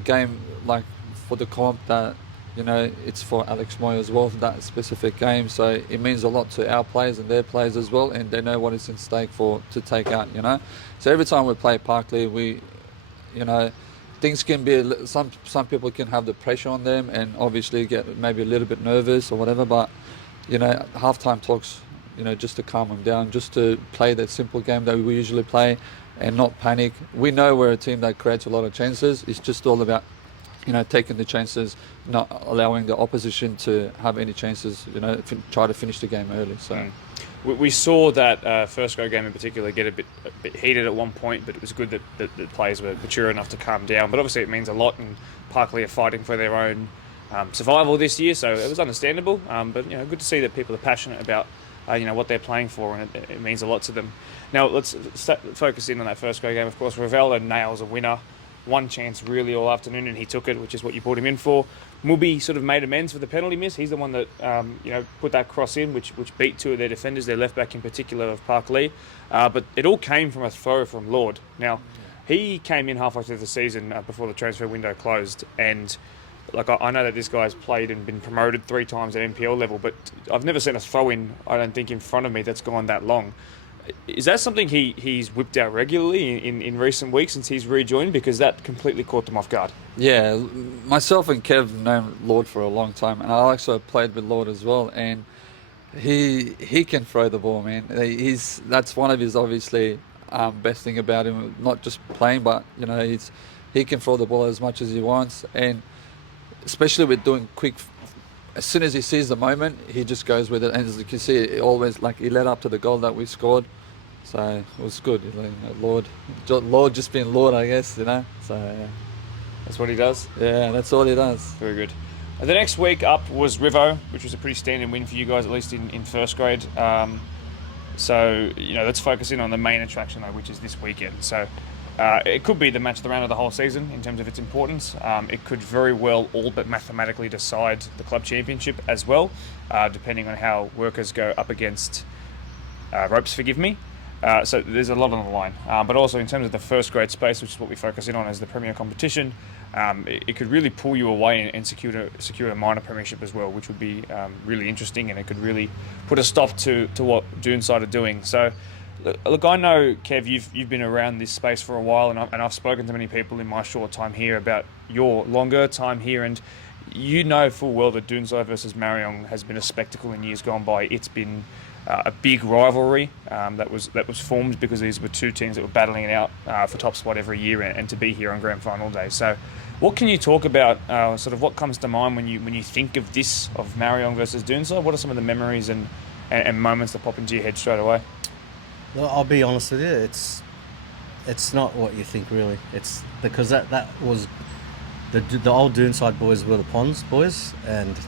game, like for the comp that, you know, it's for Alex Moy as well for that specific game, so it means a lot to our players and their players as well, and they know what is in stake to take out, you know. So every time we play Parkley, we, you know, things can be, some people can have the pressure on them and obviously get maybe a little bit nervous or whatever, but, you know, halftime talks, you know, just to calm them down, just to play that simple game that we usually play and not panic. We know we're a team that creates a lot of chances. It's just all about, you know, taking the chances, not allowing the opposition to have any chances, you know, try to finish the game early. So. We saw that first grade game in particular get a bit heated at one point, but it was good that the players were mature enough to calm down. But obviously it means a lot, and Parkley are fighting for their own survival this year, so it was understandable. But, you know, good to see that people are passionate about you know, what they're playing for, and it means a lot to them. Now let's focus in on that first grade game. Of course, Ravello nails a winner. One chance really all afternoon, and he took it, which is what you brought him in for. Mubi sort of made amends for the penalty miss. He's the one that you know, put that cross in, which beat 2 of their defenders, their left back in particular of Parkley. But it all came from a throw from Lord. Now, he came in halfway through the season before the transfer window closed, and like I know that this guy's played and been promoted 3 times at NPL level, but I've never seen a throw in, I don't think, in front of me that's gone that long. Is that something he's whipped out regularly in recent weeks since he's rejoined? Because that completely caught them off guard. Yeah, myself and Kev know Lord for a long time, and I also played with Lord as well, and he can throw the ball, man. That's one of his obviously best thing about him, not just playing, but, you know, he can throw the ball as much as he wants, and especially with doing quick. As soon as he sees the moment, he just goes with it, and as you can see, it always, like, he led up to the goal that we scored, so it was good. You know, Lord just being Lord, I guess, you know. So yeah. That's what he does? Yeah, that's all he does. Very good. The next week up was Rivo, which was a pretty standard win for you guys, at least in first grade. So, you know, let's focus in on the main attraction, though, which is this weekend. So it could be the match of the round of the whole season in terms of its importance. It could very well all but mathematically decide the club championship as well, depending on how Workers go up against Ropes, forgive me. So there's a lot on the line, but also in terms of the first grade space, which is what we focus in on as the premier competition, it could really pull you away and secure a minor premiership as well, which would be really interesting, and it could really put a stop to what Dside are doing. So look, I know, Kev, you've been around this space for a while, and I've spoken to many people in my short time here about your longer time here, and you know full well that Dside versus Mariong has been a spectacle in years gone by. It's been a big rivalry that was formed because these were two teams that were battling it out for top spot every year, and to be here on grand final day. So what can you talk about, sort of what comes to mind when you think of this, of Mariong versus Dside? What are some of the memories and moments that pop into your head straight away? Well, I'll be honest with you, it's not what you think really. It's because that was the old Dside boys were the Ponds boys, and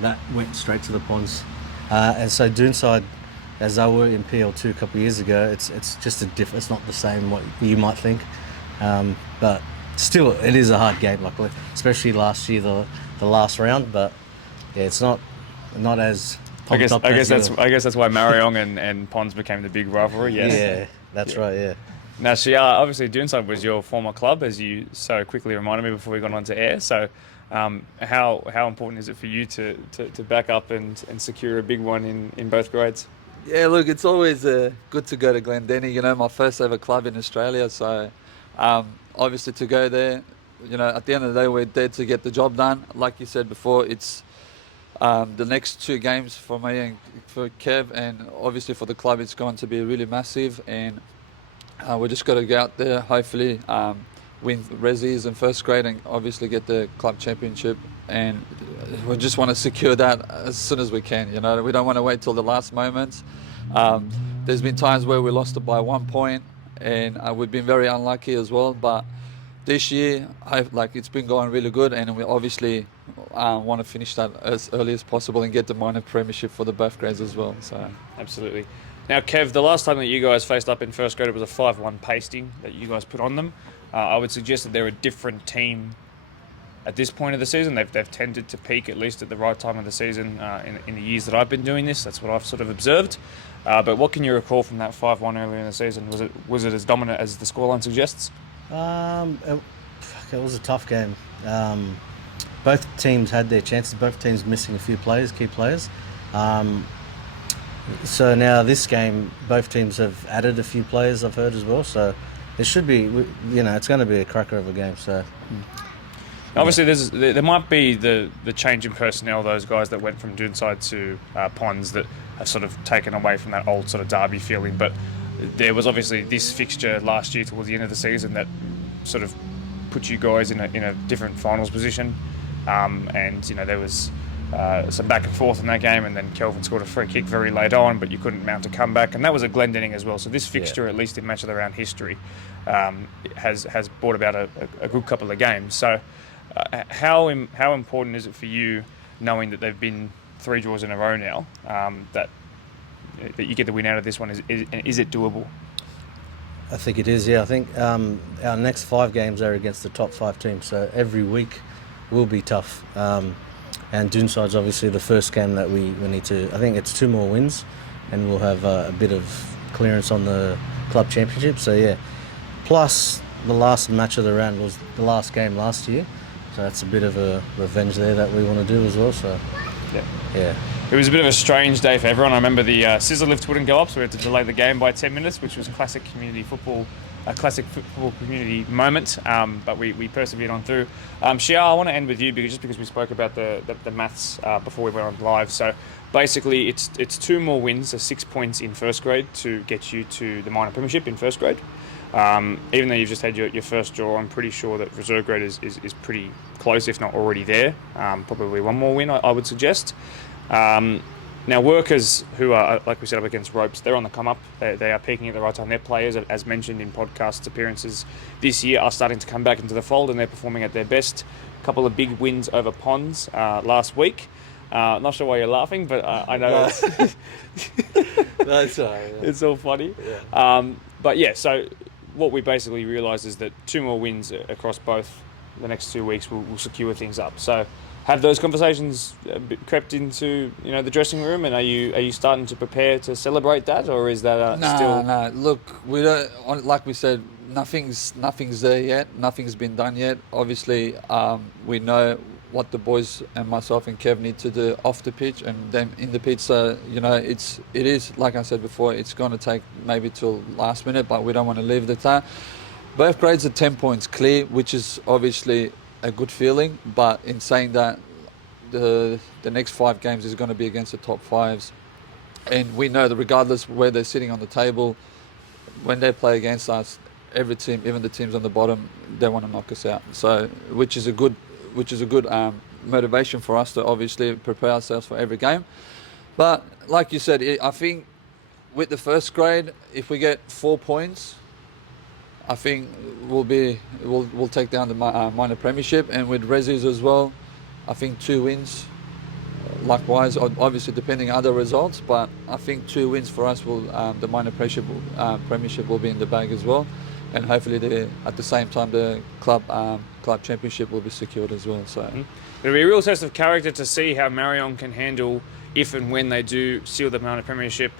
that went straight to the Ponds. And so Dside, as they were in PL2 a couple of years ago, it's just it's not the same what you might think, but still it is a hard game, like especially last year the last round. But yeah, it's not as I guess that's why Mariong and Ponds became the big rivalry. Yes. Yeah, that's right. Yeah. Now, Sia, obviously Dside was your former club, as you so quickly reminded me before we got on to air. So how important is it for you to back up and secure a big one in both grades? Yeah, look, it's always good to go to Glendenny, my first ever club in Australia. So obviously to go there, at the end of the day, we're there to get the job done. Like you said before, it's the next two games for me and for Kev, and obviously for the club, it's going to be really massive. And we just got to go out there, hopefully win Resis in first grade and obviously get the club championship, and we just want to secure that as soon as we can. We don't want to wait till the last moment. There's been times where we lost it by 1 point, and we've been very unlucky as well, but this year it's been going really good, and we obviously want to finish that as early as possible and get the minor premiership for the both grades as well. So absolutely. Now, Kev, the last time that you guys faced up in first grade, it was a 5-1 pasting that you guys put on them. I would suggest that they're a different team at this point of the season. They've tended to peak at least at the right time of the season in the years that I've been doing this. That's what I've sort of observed. But what can you recall from that 5-1 earlier in the season? Was it as dominant as the scoreline suggests? It was a tough game. Both teams had their chances. Both teams missing a few key players. So now this game, both teams have added a few players, I've heard as well. So it should be, it's going to be a cracker of a game. So obviously, there might be the change in personnel. Those guys that went from Dside to Ponds that have sort of taken away from that old sort of derby feeling. But there was obviously this fixture last year towards the end of the season that sort of put you guys in a different finals position. And there was some back and forth in that game, and then Kelvin scored a free kick very late on, but you couldn't mount a comeback, and that was a Glendenning as well. So this fixture, at least in match of the round history, has brought about a good couple of games. So how important is it for you, knowing that they've been 3 draws in a row now, that you get the win out of this one? Is it doable? I think it is, yeah. I think our next 5 games are against the top 5 teams, so every week will be tough. And Dunside's obviously the first game that we need to, I think it's 2 more wins, and we'll have a bit of clearance on the club championship. So yeah, plus the last match of the round was the last game last year, so that's a bit of a revenge there that we want to do as well. So yeah. It was a bit of a strange day for everyone. I remember the scissor lift wouldn't go up, so we had to delay the game by 10 minutes, which was a classic football community moment, but we persevered on through. Shia, I want to end with you because we spoke about the maths before we went on live. So basically, it's 2 more wins, so 6 points in first grade to get you to the minor premiership in first grade. Even though you've just had your first draw, I'm pretty sure that reserve grade is pretty close, if not already there. Probably 1 more win, I would suggest. Now, workers who are, like we said, up against ropes, they're on the come up. They are peaking at the right time. Their players, as mentioned in podcast appearances this year, are starting to come back into the fold, and they're performing at their best. A couple of big wins over Ponds last week. Not sure why you're laughing, but I know that's all right, yeah. It's all funny. Yeah. But yeah, so what we basically realised is that 2 more wins across both the next 2 weeks will secure things up. So have those conversations crept into the dressing room, and are you starting to prepare to celebrate that, or is that still? No. Look, we don't. Like we said, nothing's there yet. Nothing's been done yet. Obviously, we know what the boys and myself and Kev need to do off the pitch and then in the pitch. So it is like I said before. It's going to take maybe till last minute, but we don't want to leave the time. Both grades are 10 points clear, which is obviously a good feeling, but in saying that, the next 5 games is going to be against the top 5s, and we know that regardless where they're sitting on the table, when they play against us, every team, even the teams on the bottom, they want to knock us out. So which is a good motivation for us to obviously prepare ourselves for every game. But like you said, I think with the first grade, if we get 4 points, I think we'll take down the minor premiership, and with Resis as well, I think 2 wins. Likewise, obviously depending on other results, but I think 2 wins for us will the minor premiership will be in the bag as well, and hopefully at the same time the club championship will be secured as well. So it'll be a real test of character to see how Marion can handle if and when they do seal the minor premiership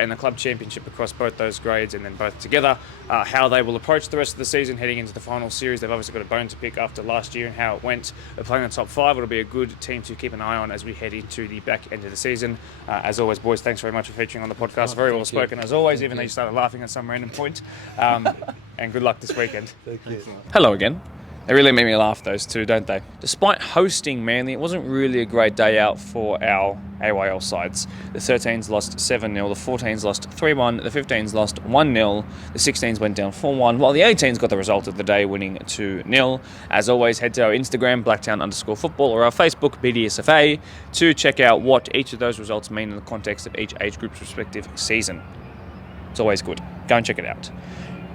in the club championship across both those grades, and then both together, how they will approach the rest of the season heading into the final series. They've obviously got a bone to pick after last year and how it went. They're playing the top 5. It'll be a good team to keep an eye on as we head into the back end of the season. As always, boys, thanks very much for featuring on the podcast. Very well spoken as always, even though you started laughing at some random point. And good luck this weekend. Thank you. Hello again. They really make me laugh, those two, don't they? Despite hosting Manly, it wasn't really a great day out for our AYL sides. The 13s lost 7-0, the 14s lost 3-1, the 15s lost 1-0, the 16s went down 4-1, while the 18s got the result of the day, winning 2-0. As always, head to our Instagram, Blacktown_football, or our Facebook, BDSFA, to check out what each of those results mean in the context of each age group's respective season. It's always good. Go and check it out.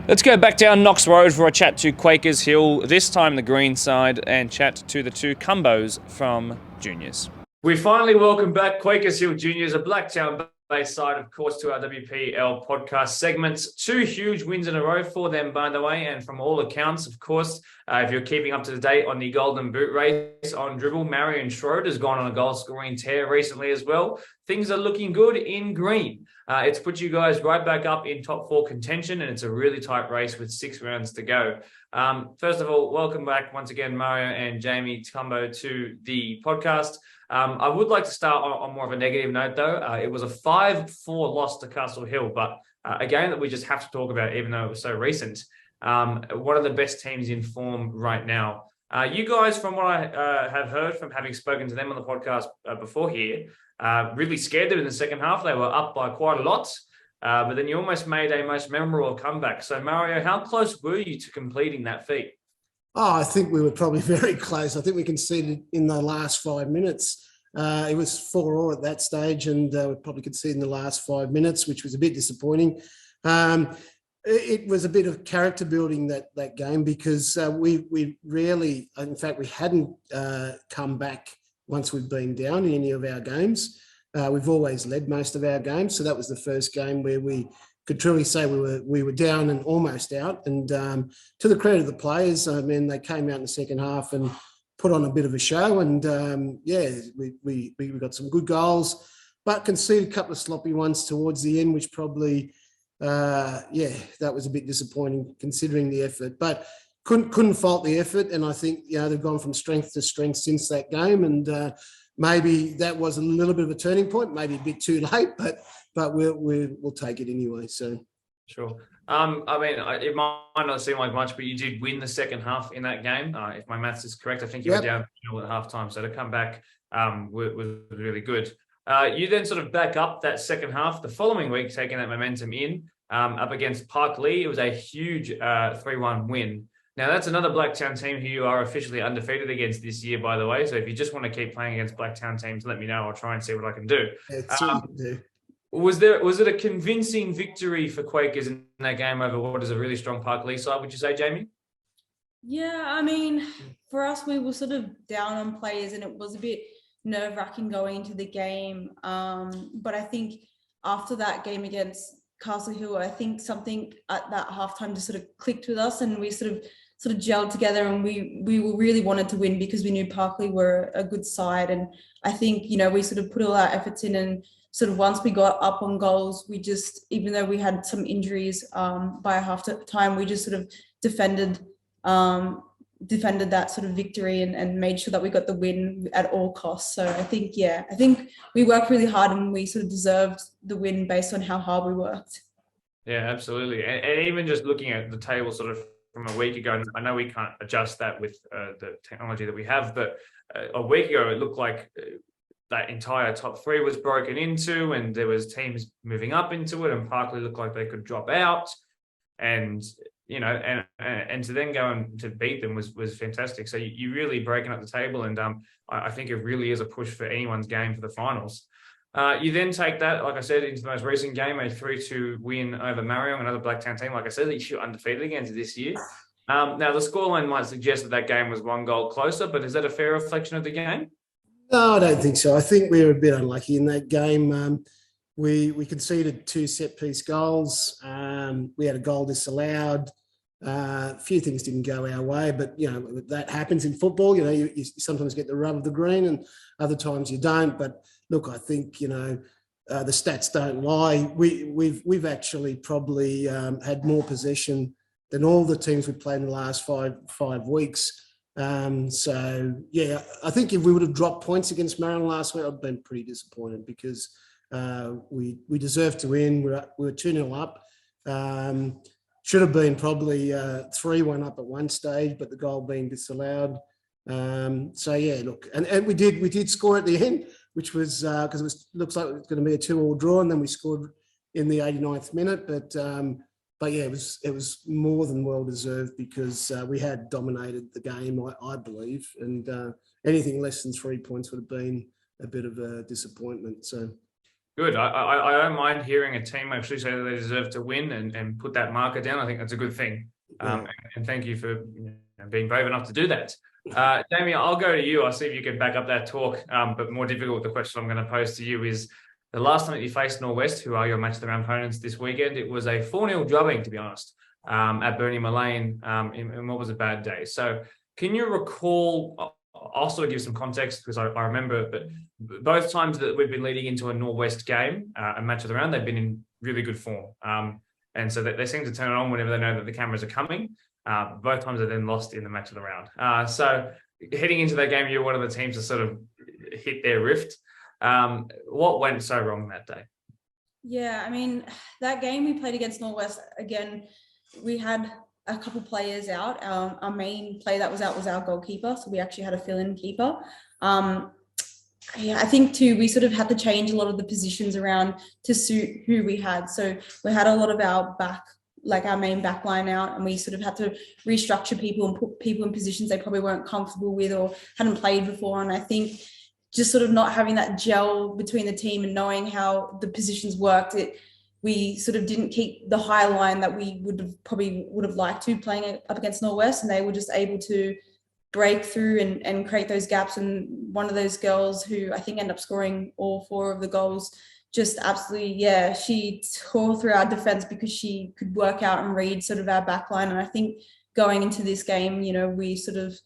Let's go back down Knox Road for a chat to Quakers Hill, this time the green side, and chat to the 2 combos from juniors. We finally welcome back Quakers Hill Juniors, a Blacktown-based side, of course, to our WPL podcast segments. 2 huge wins in a row for them, by the way, and from all accounts, of course, if you're keeping up to date on the Golden Boot race on dribble, Marion Schroeder's gone on a goal-scoring tear recently as well. Things are looking good in green. It's put you guys right back up in top 4 contention, and it's a really tight race with 6 rounds to go. First of all, welcome back once again, Mario and Jamie Tumbo, to the podcast. I would like to start on more of a negative note, though. It was a 5-4 loss to Castle Hill, but a game that we just have to talk about, even though it was so recent. One of the best teams in form right now. You guys, from what I have heard from having spoken to them on the podcast before here, really scared them in the second half. They were up by quite a lot, but then you almost made a most memorable comeback. So, Mario, how close were you to completing that feat? Oh, I think we were probably very close. I think we conceded in the last 5 minutes. It was 4-4 at that stage, and we probably conceded in the last 5 minutes, which was a bit disappointing. It was a bit of character building that game, because we rarely, in fact, we hadn't come back once we've been down in any of our games. We've always led most of our games, so that was the first game where we could truly say we were down and almost out. And to the credit of the players, I mean, they came out in the second half and put on a bit of a show. And we got some good goals, but conceded a couple of sloppy ones towards the end, which probably, that was a bit disappointing considering the effort. But couldn't fault the effort. And I think they've gone from strength to strength since that game. And maybe that was a little bit of a turning point, maybe a bit too late, but we'll take it anyway. So sure. I mean, it might not seem like much, but you did win the second half in that game. If my maths is correct, I think you were down 0 at halftime. So to come back was really good. You then sort of back up that second half the following week, taking that momentum in up against Park Lee. It was a huge 3-1 win. Now, that's another Blacktown team who you are officially undefeated against this year, by the way. So if you just want to keep playing against Blacktown teams, let me know. I'll try and see what I can do. Was it a convincing victory for Quakers in that game over what is a really strong Park Lee side, would you say, Jamie? Yeah, I mean, for us, we were sort of down on players, and it was a bit nerve-wracking going into the game. But I think after that game against Castle Hill, I think something at that halftime just sort of clicked with us, and we sort of sort of gelled together, and we really wanted to win because we knew Parkley were a good side. And I think, you know, we sort of put all our efforts in, and sort of once we got up on goals, we just, even though we had some injuries by half time, we just sort of defended that sort of victory and made sure that we got the win at all costs. So I think we worked really hard, and we sort of deserved the win based on how hard we worked. Yeah, absolutely. And even just looking at the table sort of from a week ago, and I know we can't adjust that with the technology that we have, but a week ago it looked like that entire top three was broken into, and there was teams moving up into it, and Parkley looked like they could drop out, and you know, and to then go and to beat them was fantastic. So you really breaking up the table, and I think it really is a push for anyone's game for the finals. You then take that, like I said, into the most recent game, a 3-2 win over Marion, another Blacktown team, like I said, that you're undefeated against this year. Now, the scoreline might suggest that game was 1 goal closer, but is that a fair reflection of the game? No, I don't think so. I think we were a bit unlucky in that game. We conceded 2 set-piece goals. We had a goal disallowed. A few things didn't go our way, but, you know, that happens in football. You know, you sometimes get the rub of the green and other times you don't. But look, I think, you know, the stats don't lie. We've actually probably had more possession than all the teams we've played in the last five weeks. So, yeah, I think if we would have dropped points against Marion last week, I'd been pretty disappointed because we deserved to win. We were 2-0 up. Should have been probably 3-1 up at one stage, but the goal being disallowed. So yeah, look, and we did score at the end, which was because looks like it was going to be a 2-2 draw, and then we scored in the 89th minute. But yeah, it was more than well deserved because we had dominated the game, I believe, and anything less than 3 points would have been a bit of a disappointment. So. Good. I don't mind hearing a team actually say that they deserve to win and put that marker down. I think that's a good thing. And thank you for being brave enough to do that. Damien, I'll go to you. I'll see if you can back up that talk. But more difficult, the question I'm going to pose to you is the last time that you faced Norwest, who are your match of the round opponents this weekend, it was a 4-0 drubbing, to be honest, at Bernie Mullane in what was a bad day. So can you recall... I'll sort of give some context because I remember, but both times that we've been leading into a Norwest game, a match of the round, they've been in really good form. And so they seem to turn it on whenever they know that the cameras are coming. Both times they're then lost in the match of the round. So heading into that game, you're one of the teams to sort of hit their rift. What went so wrong that day? Yeah, I mean, that game we played against Norwest, again, we had a couple players out. Our main player that was out was our goalkeeper, so we actually had a fill-in keeper. I think too, we sort of had to change a lot of the positions around to suit who we had. So we had a lot of our main back line out, and we sort of had to restructure people and put people in positions they probably weren't comfortable with or hadn't played before. And I think just sort of not having that gel between the team and knowing how the positions worked, we sort of didn't keep the high line that we would have liked to playing up against Norwest, and they were just able to break through and create those gaps. And one of those girls who I think ended up scoring all 4 of the goals, just absolutely, she tore through our defense because she could work out and read sort of our back line. And I think going into this game, you know, we sort of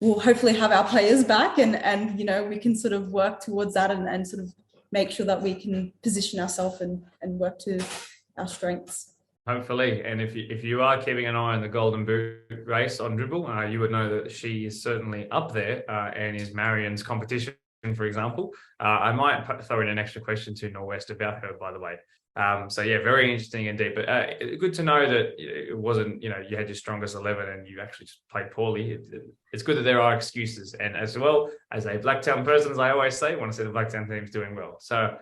will hopefully have our players back and you know, we can sort of work towards that and sort of make sure that we can position ourselves and work to our strengths. Hopefully, and if you are keeping an eye on the Golden Boot race on Dribble, you would know that she is certainly up there and is Marion's competition, for example. I might throw in an extra question to Norwest about her, by the way. So yeah, very interesting indeed. But good to know that it wasn't, you know, you had your strongest 11 and you actually just played poorly. It's good that there are excuses. And as well as a Blacktown person, as I always say, I want to see the Blacktown team's doing well. So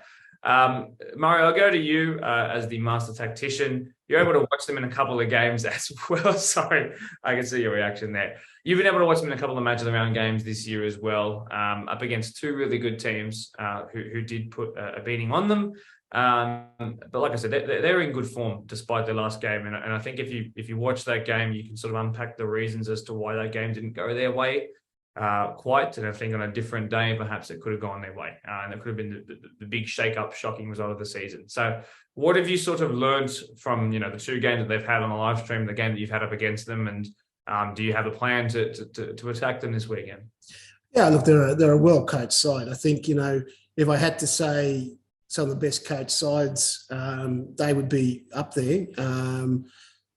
Mario, I'll go to you as the master tactician. You're able to watch them in a couple of games as well. Sorry, I can see your reaction there. You've been able to watch them in a couple of match of the round games this year as well, up against 2 really good teams who did put a beating on them. But like I said, they're in good form despite their last game. And I think if you watch that game, you can sort of unpack the reasons as to why that game didn't go their way quite. And I think on a different day, perhaps it could have gone their way. And it could have been the big shake-up, shocking result of the season. So what have you sort of learned from, you know, the 2 games that they've had on the live stream, the game that you've had up against them, and Do you have a plan to attack them this weekend? Yeah, look, they're a well-coached side. I think, if I had to say some of the best coached sides, they would be up there.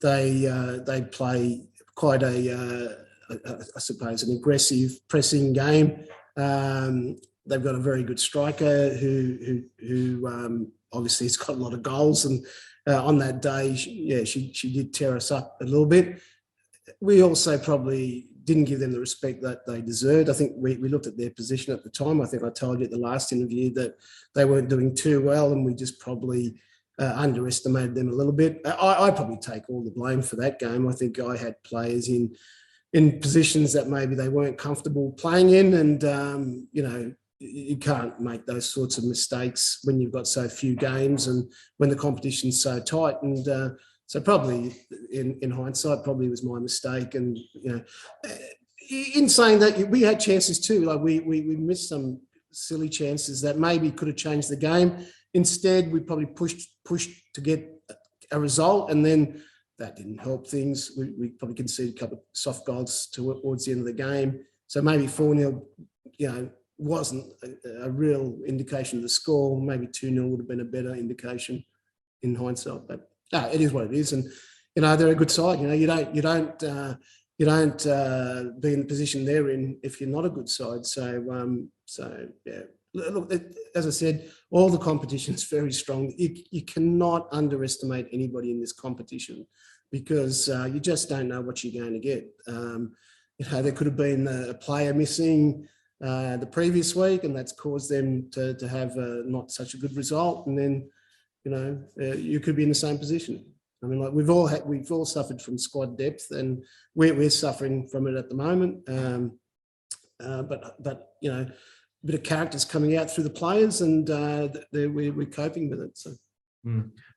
They play quite I suppose, an aggressive pressing game. They've got a very good striker who obviously has got a lot of goals, and on that day, she did tear us up a little bit. We also probably didn't give them the respect that they deserved. I think we looked at their position at the time. I think I told you at the last interview that they weren't doing too well, and we just probably underestimated them a little bit. I probably take all the blame for that game. I think I had players in positions that maybe they weren't comfortable playing in, and you can't make those sorts of mistakes when you've got so few games and when the competition's so tight. And so probably in hindsight, probably was my mistake. And, in saying that, we had chances too. Like we missed some silly chances that maybe could have changed the game. Instead, we probably pushed to get a result, and then that didn't help things. We probably conceded a couple of soft goals towards the end of the game. So maybe 4-0, wasn't a real indication of the score. Maybe 2-0 would have been a better indication in hindsight. But it is what it is, and they're a good side. You don't be in the position they're in if you're not a good side. So yeah. Look, as I said, all the competition is very strong. You cannot underestimate anybody in this competition, because you just don't know what you're going to get. There could have been a player missing the previous week, and that's caused them to have not such a good result. And then, you could be in the same position. I mean, like we've all suffered from squad depth, and we're suffering from it at the moment. But a bit of characters coming out through the players, and we're coping with it. So.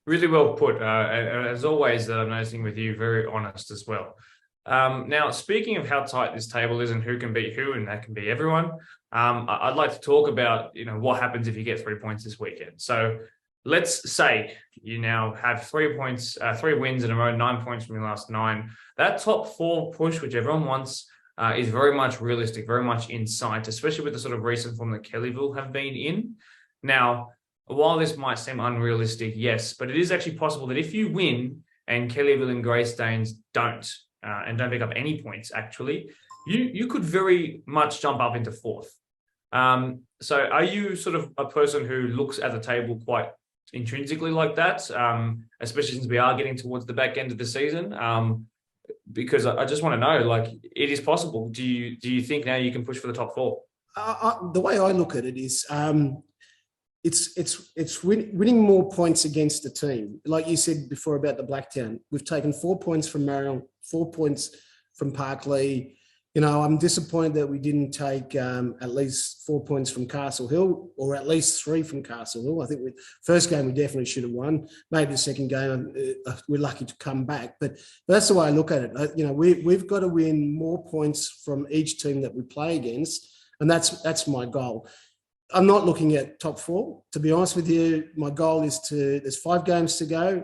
Really well put. As always, that I'm noticing with you, very honest as well. Now, speaking of how tight this table is and who can beat who, and that can be everyone, I'd like to talk about what happens if you get 3 points this weekend. So let's say you now have 3 points, 3 wins in a row, 9 points from your last 9. That top 4 push, which everyone wants, is very much realistic, very much in sight, especially with the sort of recent form that Kellyville have been in. Now, while this might seem unrealistic, yes, but it is actually possible that if you win and Kellyville and Greystanes don't, and don't pick up any points, actually, you could very much jump up into 4th. So are you sort of a person who looks at the table quite intrinsically like that, especially since we are getting towards the back end of the season? Because I just want to know, like, it is possible. Do you think now you can push for the top 4? The way I look at it is, it's winning more points against the team. Like you said before about the Blacktown, we've taken 4 points from Marion, 4 points from Parklea. I'm disappointed that we didn't take at least 4 points from Castle Hill, or at least 3 from Castle Hill. I think first game we definitely should have won. Maybe the second game we're lucky to come back. But that's the way I look at it. We've got to win more points from each team that we play against, and that's my goal. I'm not looking at top 4. To be honest with you, my goal is there's 5 games to go,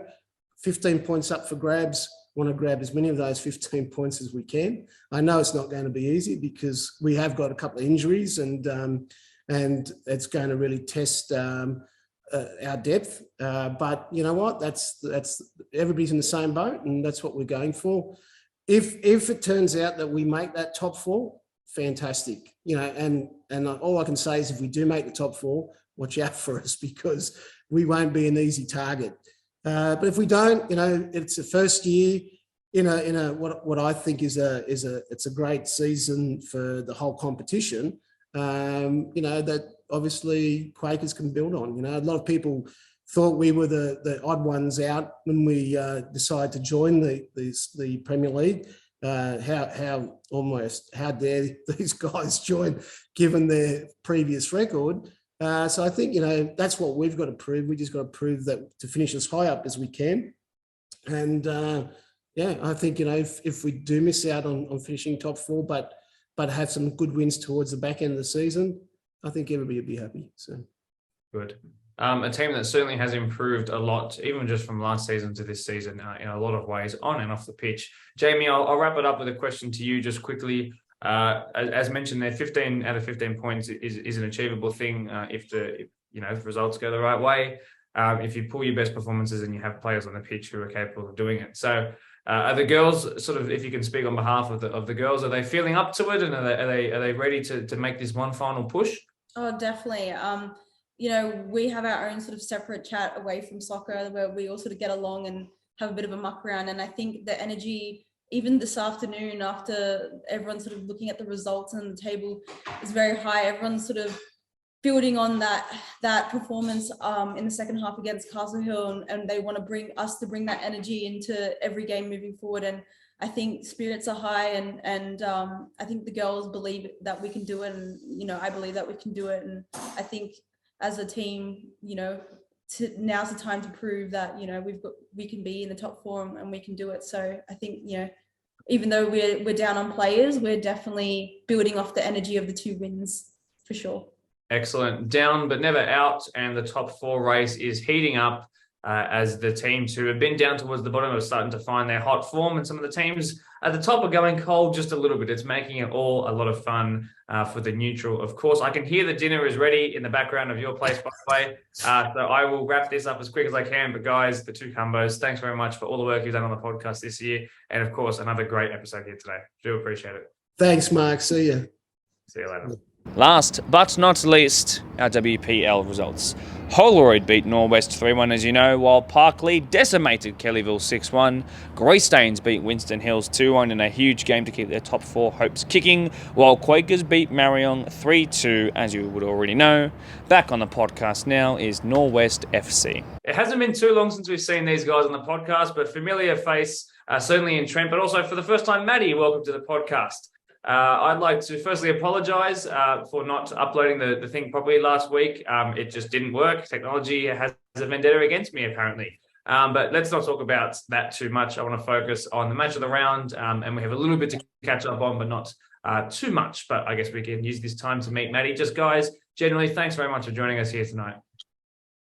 15 points up for grabs. Want to grab as many of those 15 points as we can. I know it's not going to be easy because we have got a couple of injuries, and it's going to really test our depth. But you know what? That's everybody's in the same boat, and that's what we're going for. If it turns out that we make that top 4, fantastic. And all I can say is if we do make the top 4, watch out for us, because we won't be an easy target. But if we don't, it's the first year in a what I think is it's a great season for the whole competition. That obviously Quakers can build on. A lot of people thought we were the odd ones out when we decided to join the Premier League. How dare these guys join given their previous record? So I think, that's what we've got to prove. We just got to prove that to finish as high up as we can. And I think, if we do miss out on finishing top 4, but have some good wins towards the back end of the season, I think everybody will be happy. So good. A team that certainly has improved a lot, even just from last season to this season, in a lot of ways, on and off the pitch. Jamie, I'll wrap it up with a question to you just quickly. As mentioned there, 15 out of 15 points is an achievable thing if results go the right way. If you pull your best performances and you have players on the pitch who are capable of doing it. So are the girls sort of, if you can speak on behalf of the girls, are they feeling up to it, and are they ready to make this one final push? Oh, definitely. We have our own sort of separate chat away from soccer where we all sort of get along and have a bit of a muck around. And I think the energy, even this afternoon, after everyone's sort of looking at the results and the table, is very high. Everyone's sort of building on that performance in the second half against Castle Hill, and they want to bring that energy into every game moving forward. And I think spirits are high, and I think the girls believe that we can do it, and I believe that we can do it. And I think as a team, now's the time to prove that we can be in the top four and we can do it. So I think even though we're down on players, we're definitely building off the energy of the 2 wins for sure. Excellent. Down but never out, and the top 4 race is heating up as the teams who have been down towards the bottom are starting to find their hot form, and some of the teams at the top are going cold just a little bit. It's making it all a lot of fun for the neutral. Of course, I can hear the dinner is ready in the background of your place, by the way. So I will wrap this up as quick as I can. But guys, the 2 Cumbos, thanks very much for all the work you've done on the podcast this year. And of course, another great episode here today. Do appreciate it. Thanks, Mark. See you. See you later. Last but not least, our WPL results. Holroyd beat Norwest 3-1, as you know, while Parkley decimated Kellyville 6-1. Greystanes beat Winston Hills 2-1 in a huge game to keep their top 4 hopes kicking, while Quakers beat Marion 3-2, as you would already know. Back on the podcast now is Norwest FC. It hasn't been too long since we've seen these guys on the podcast, but familiar face, certainly in Trent, but also for the first time, Maddie, welcome to the podcast. I'd like to firstly apologise for not uploading the thing properly last week. It just didn't work. Technology has a vendetta against me, apparently. But let's not talk about that too much. I want to focus on the match of the round, and we have a little bit to catch up on, but not too much. But I guess we can use this time to meet Maddie. Just guys, generally, thanks very much for joining us here tonight.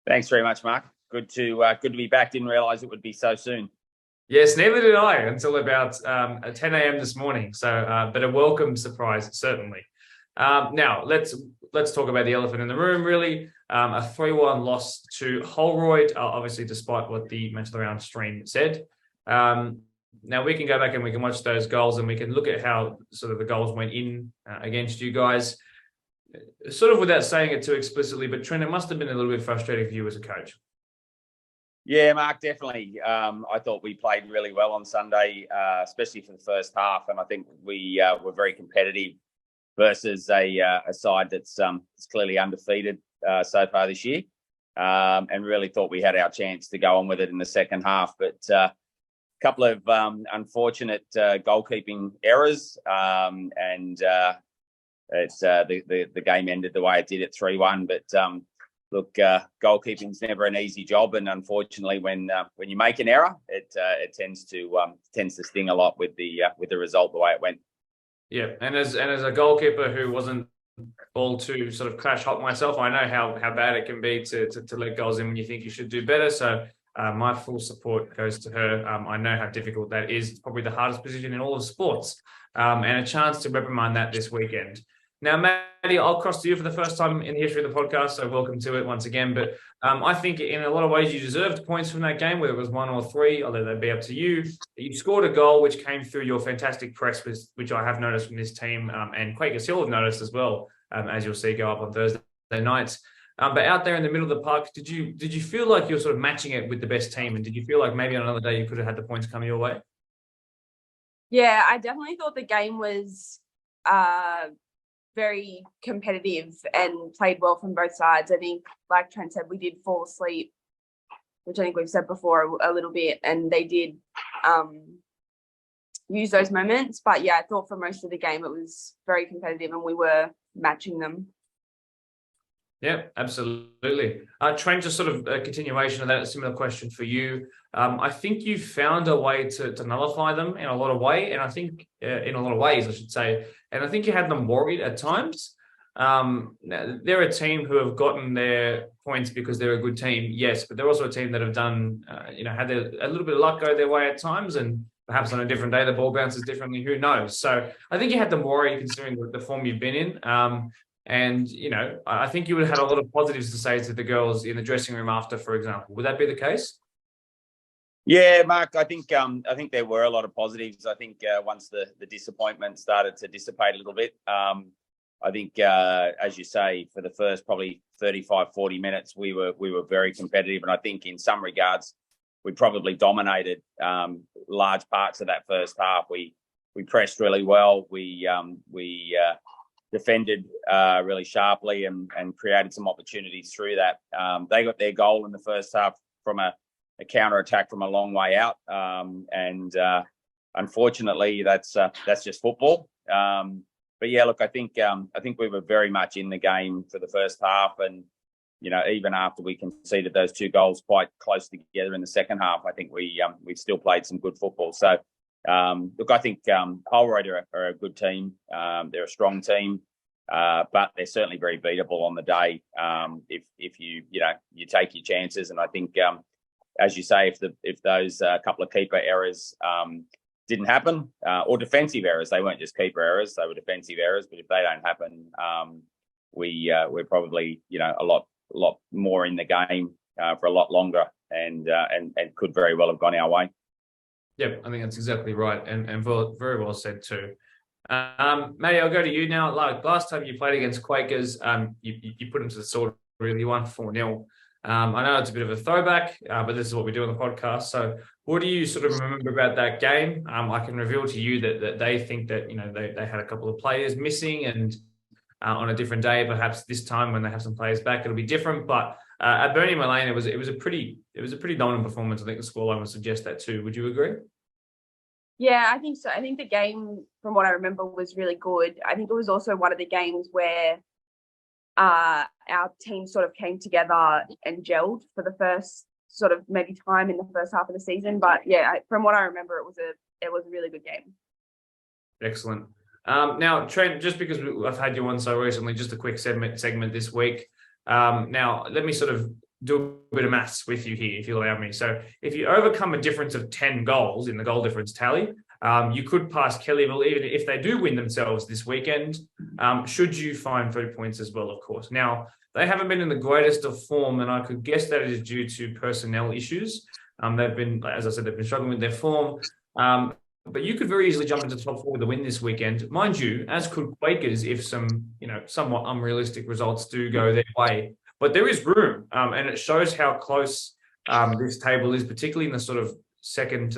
Thanks very much, Mark. Good to be back. Didn't realise it would be so soon. Yes, neither did I until about 10 a.m. this morning. So, but a welcome surprise, certainly. Now, let's talk about the elephant in the room, really. A 3-1 loss to Holroyd, obviously, despite what the match of the round stream said. Now, we can go back and we can watch those goals and we can look at how sort of the goals went in against you guys. Sort of without saying it too explicitly, but Trent, it must have been a little bit frustrating for you as a coach. Yeah, Mark, definitely. I thought we played really well on Sunday, especially for the first half, and I think we were very competitive versus a side that's clearly undefeated so far this year, and really thought we had our chance to go on with it in the second half. But a couple of unfortunate goalkeeping errors, and it's the game ended the way it did at 3-1. But look, goalkeeping's never an easy job, and unfortunately, when you make an error, it tends to sting a lot with the result the way it went. Yeah, and as a goalkeeper who wasn't all too sort of clash hot myself, I know how bad it can be to let goals in when you think you should do better. So my full support goes to her. I know how difficult that is. It's probably the hardest position in all of sports, and a chance to reprimand that this weekend. Now, Maddie, I'll cross to you for the first time in the history of the podcast, so welcome to it once again. But I think in a lot of ways you deserved points from that game, whether it was 1 or 3, although they'd be up to you. You scored a goal which came through your fantastic press, which I have noticed from this team, and Quakers Hill have noticed as well, as you'll see go up on Thursday nights. But out there in the middle of the park, did you feel like you're sort of matching it with the best team? And did you feel like maybe on another day you could have had the points come your way? Yeah, I definitely thought the game was very competitive and played well from both sides. I think, like Trent said, we did fall asleep, which I think we've said before a little bit, and they did use those moments. But yeah, I thought for most of the game it was very competitive and we were matching them. Yeah, absolutely. Trent, just sort of a continuation of that, a similar question for you. I think you found a way to nullify them in a lot of ways, and I think in a lot of ways, I should say. And I think you had them worried at times. Now, they're a team who have gotten their points because they're a good team, yes, but they're also a team that have done, had a little bit of luck go their way at times, and perhaps on a different day the ball bounces differently. Who knows? So I think you had them worry considering the form you've been in. I think you would have had a lot of positives to say to the girls in the dressing room after, for example. Would that be the case? Yeah, Mark, I think there were a lot of positives. I think once the disappointment started to dissipate a little bit, I think, as you say, for the first probably 35, 40 minutes, we were very competitive. And I think in some regards, we probably dominated large parts of that first half. We pressed really well. We defended really sharply and created some opportunities through that. They got their goal in the first half from a counter attack from a long way out, unfortunately, that's just football. But yeah, look, I think we were very much in the game for the first half, and even after we conceded those 2 goals quite close together in the second half, I think we still played some good football. So look, I think Holroyd are a good team. They're a strong team, but they're certainly very beatable on the day if you take your chances. And I think, as you say, if those couple of keeper errors didn't happen, or defensive errors, they weren't just keeper errors, they were defensive errors. But if they don't happen, we're probably a lot more in the game for a lot longer, and could very well have gone our way. Yeah, I think that's exactly right, and very well said too. Matty, I'll go to you now. Like last time you played against Quakers, you put them to the sword. Really, you won 4-0. I know it's a bit of a throwback, but this is what we do on the podcast. So what do you sort of remember about that game? I can reveal to you that they think that they had a couple of players missing, and on a different day, perhaps this time when they have some players back, it'll be different. But at Burnham Lane, it was a pretty dominant performance. I think the scoreline would suggest that too. Would you agree? Yeah, I think so. I think the game, from what I remember, was really good. I think it was also one of the games where our team sort of came together and gelled for the first sort of maybe time in the first half of the season. But yeah, from what I remember, it was a really good game. Excellent. Now, Trent, just because I've had you on so recently, just a quick segment this week. Now, let me sort of do a bit of maths with you here, if you allow me. So if you overcome a difference of 10 goals in the goal difference tally, you could pass Kellyville even if they do win themselves this weekend, should you find 3 points as well, of course. Now, they haven't been in the greatest of form, and I could guess that it is due to personnel issues. They've been, as I said, they've been struggling with their form. But you could very easily jump into the top 4 with a win this weekend. Mind you, as could Quakers if some, somewhat unrealistic results do go their way. But there is room, and it shows how close this table is, particularly in the sort of second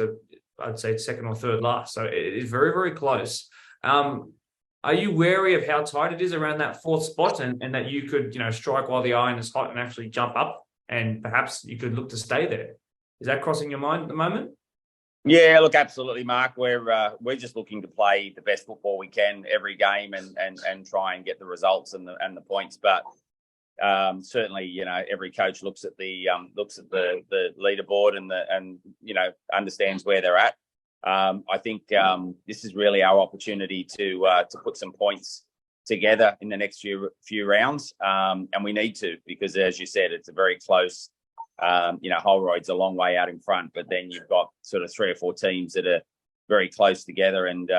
or third last. So it is very, very close. Are you wary of how tight it is around that 4th spot, and that you could, strike while the iron is hot and actually jump up, and perhaps you could look to stay there? Is that crossing your mind at the moment? Yeah, look, absolutely, Mark. We're just looking to play the best football we can every game and try and get the results and the points. But certainly, every coach looks at the leaderboard and understands where they're at. I think this is really our opportunity to put some points together in the next few rounds, and we need to, because as you said, it's a very close. Holroyd's a long way out in front, but then you've got sort of 3 or 4 teams that are very close together, and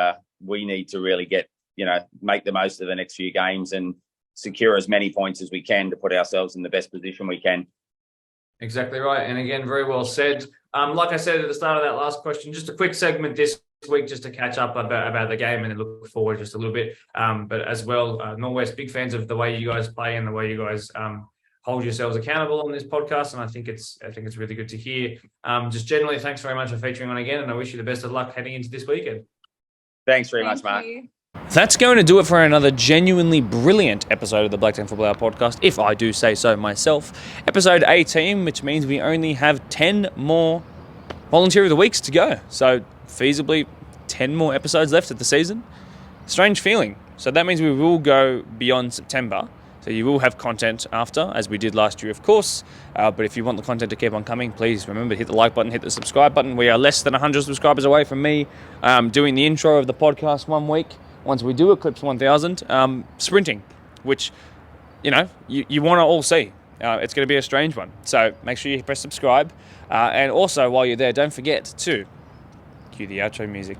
we need to really make the most of the next few games and secure as many points as we can to put ourselves in the best position we can. Exactly right. And again, very well said. Like I said at the start of that last question, just a quick segment this week just to catch up about the game and then look forward just a little bit. But as well, Norwest, big fans of the way you guys play and the way you guys hold yourselves accountable on this podcast, and I think it's really good to hear. Just generally, thanks very much for featuring on again, and I wish you the best of luck heading into this weekend. Thanks very much, Mark. That's going to do it for another genuinely brilliant episode of the Blacktown Football Hour podcast, if I do say so myself. Episode 18, which means we only have 10 more Volunteer of the Weeks to go. So feasibly 10 more episodes left of the season. Strange feeling. So that means we will go beyond September. So you will have content after, as we did last year, of course. But if you want the content to keep on coming, please remember to hit the like button, hit the subscribe button. We are less than 100 subscribers away from me doing the intro of the podcast one week. Once we do eclipse 1,000, sprinting. which, you know, you want to all see. It's going to be a strange one. So make sure you press subscribe. And also, while you're there, don't forget to cue the outro music.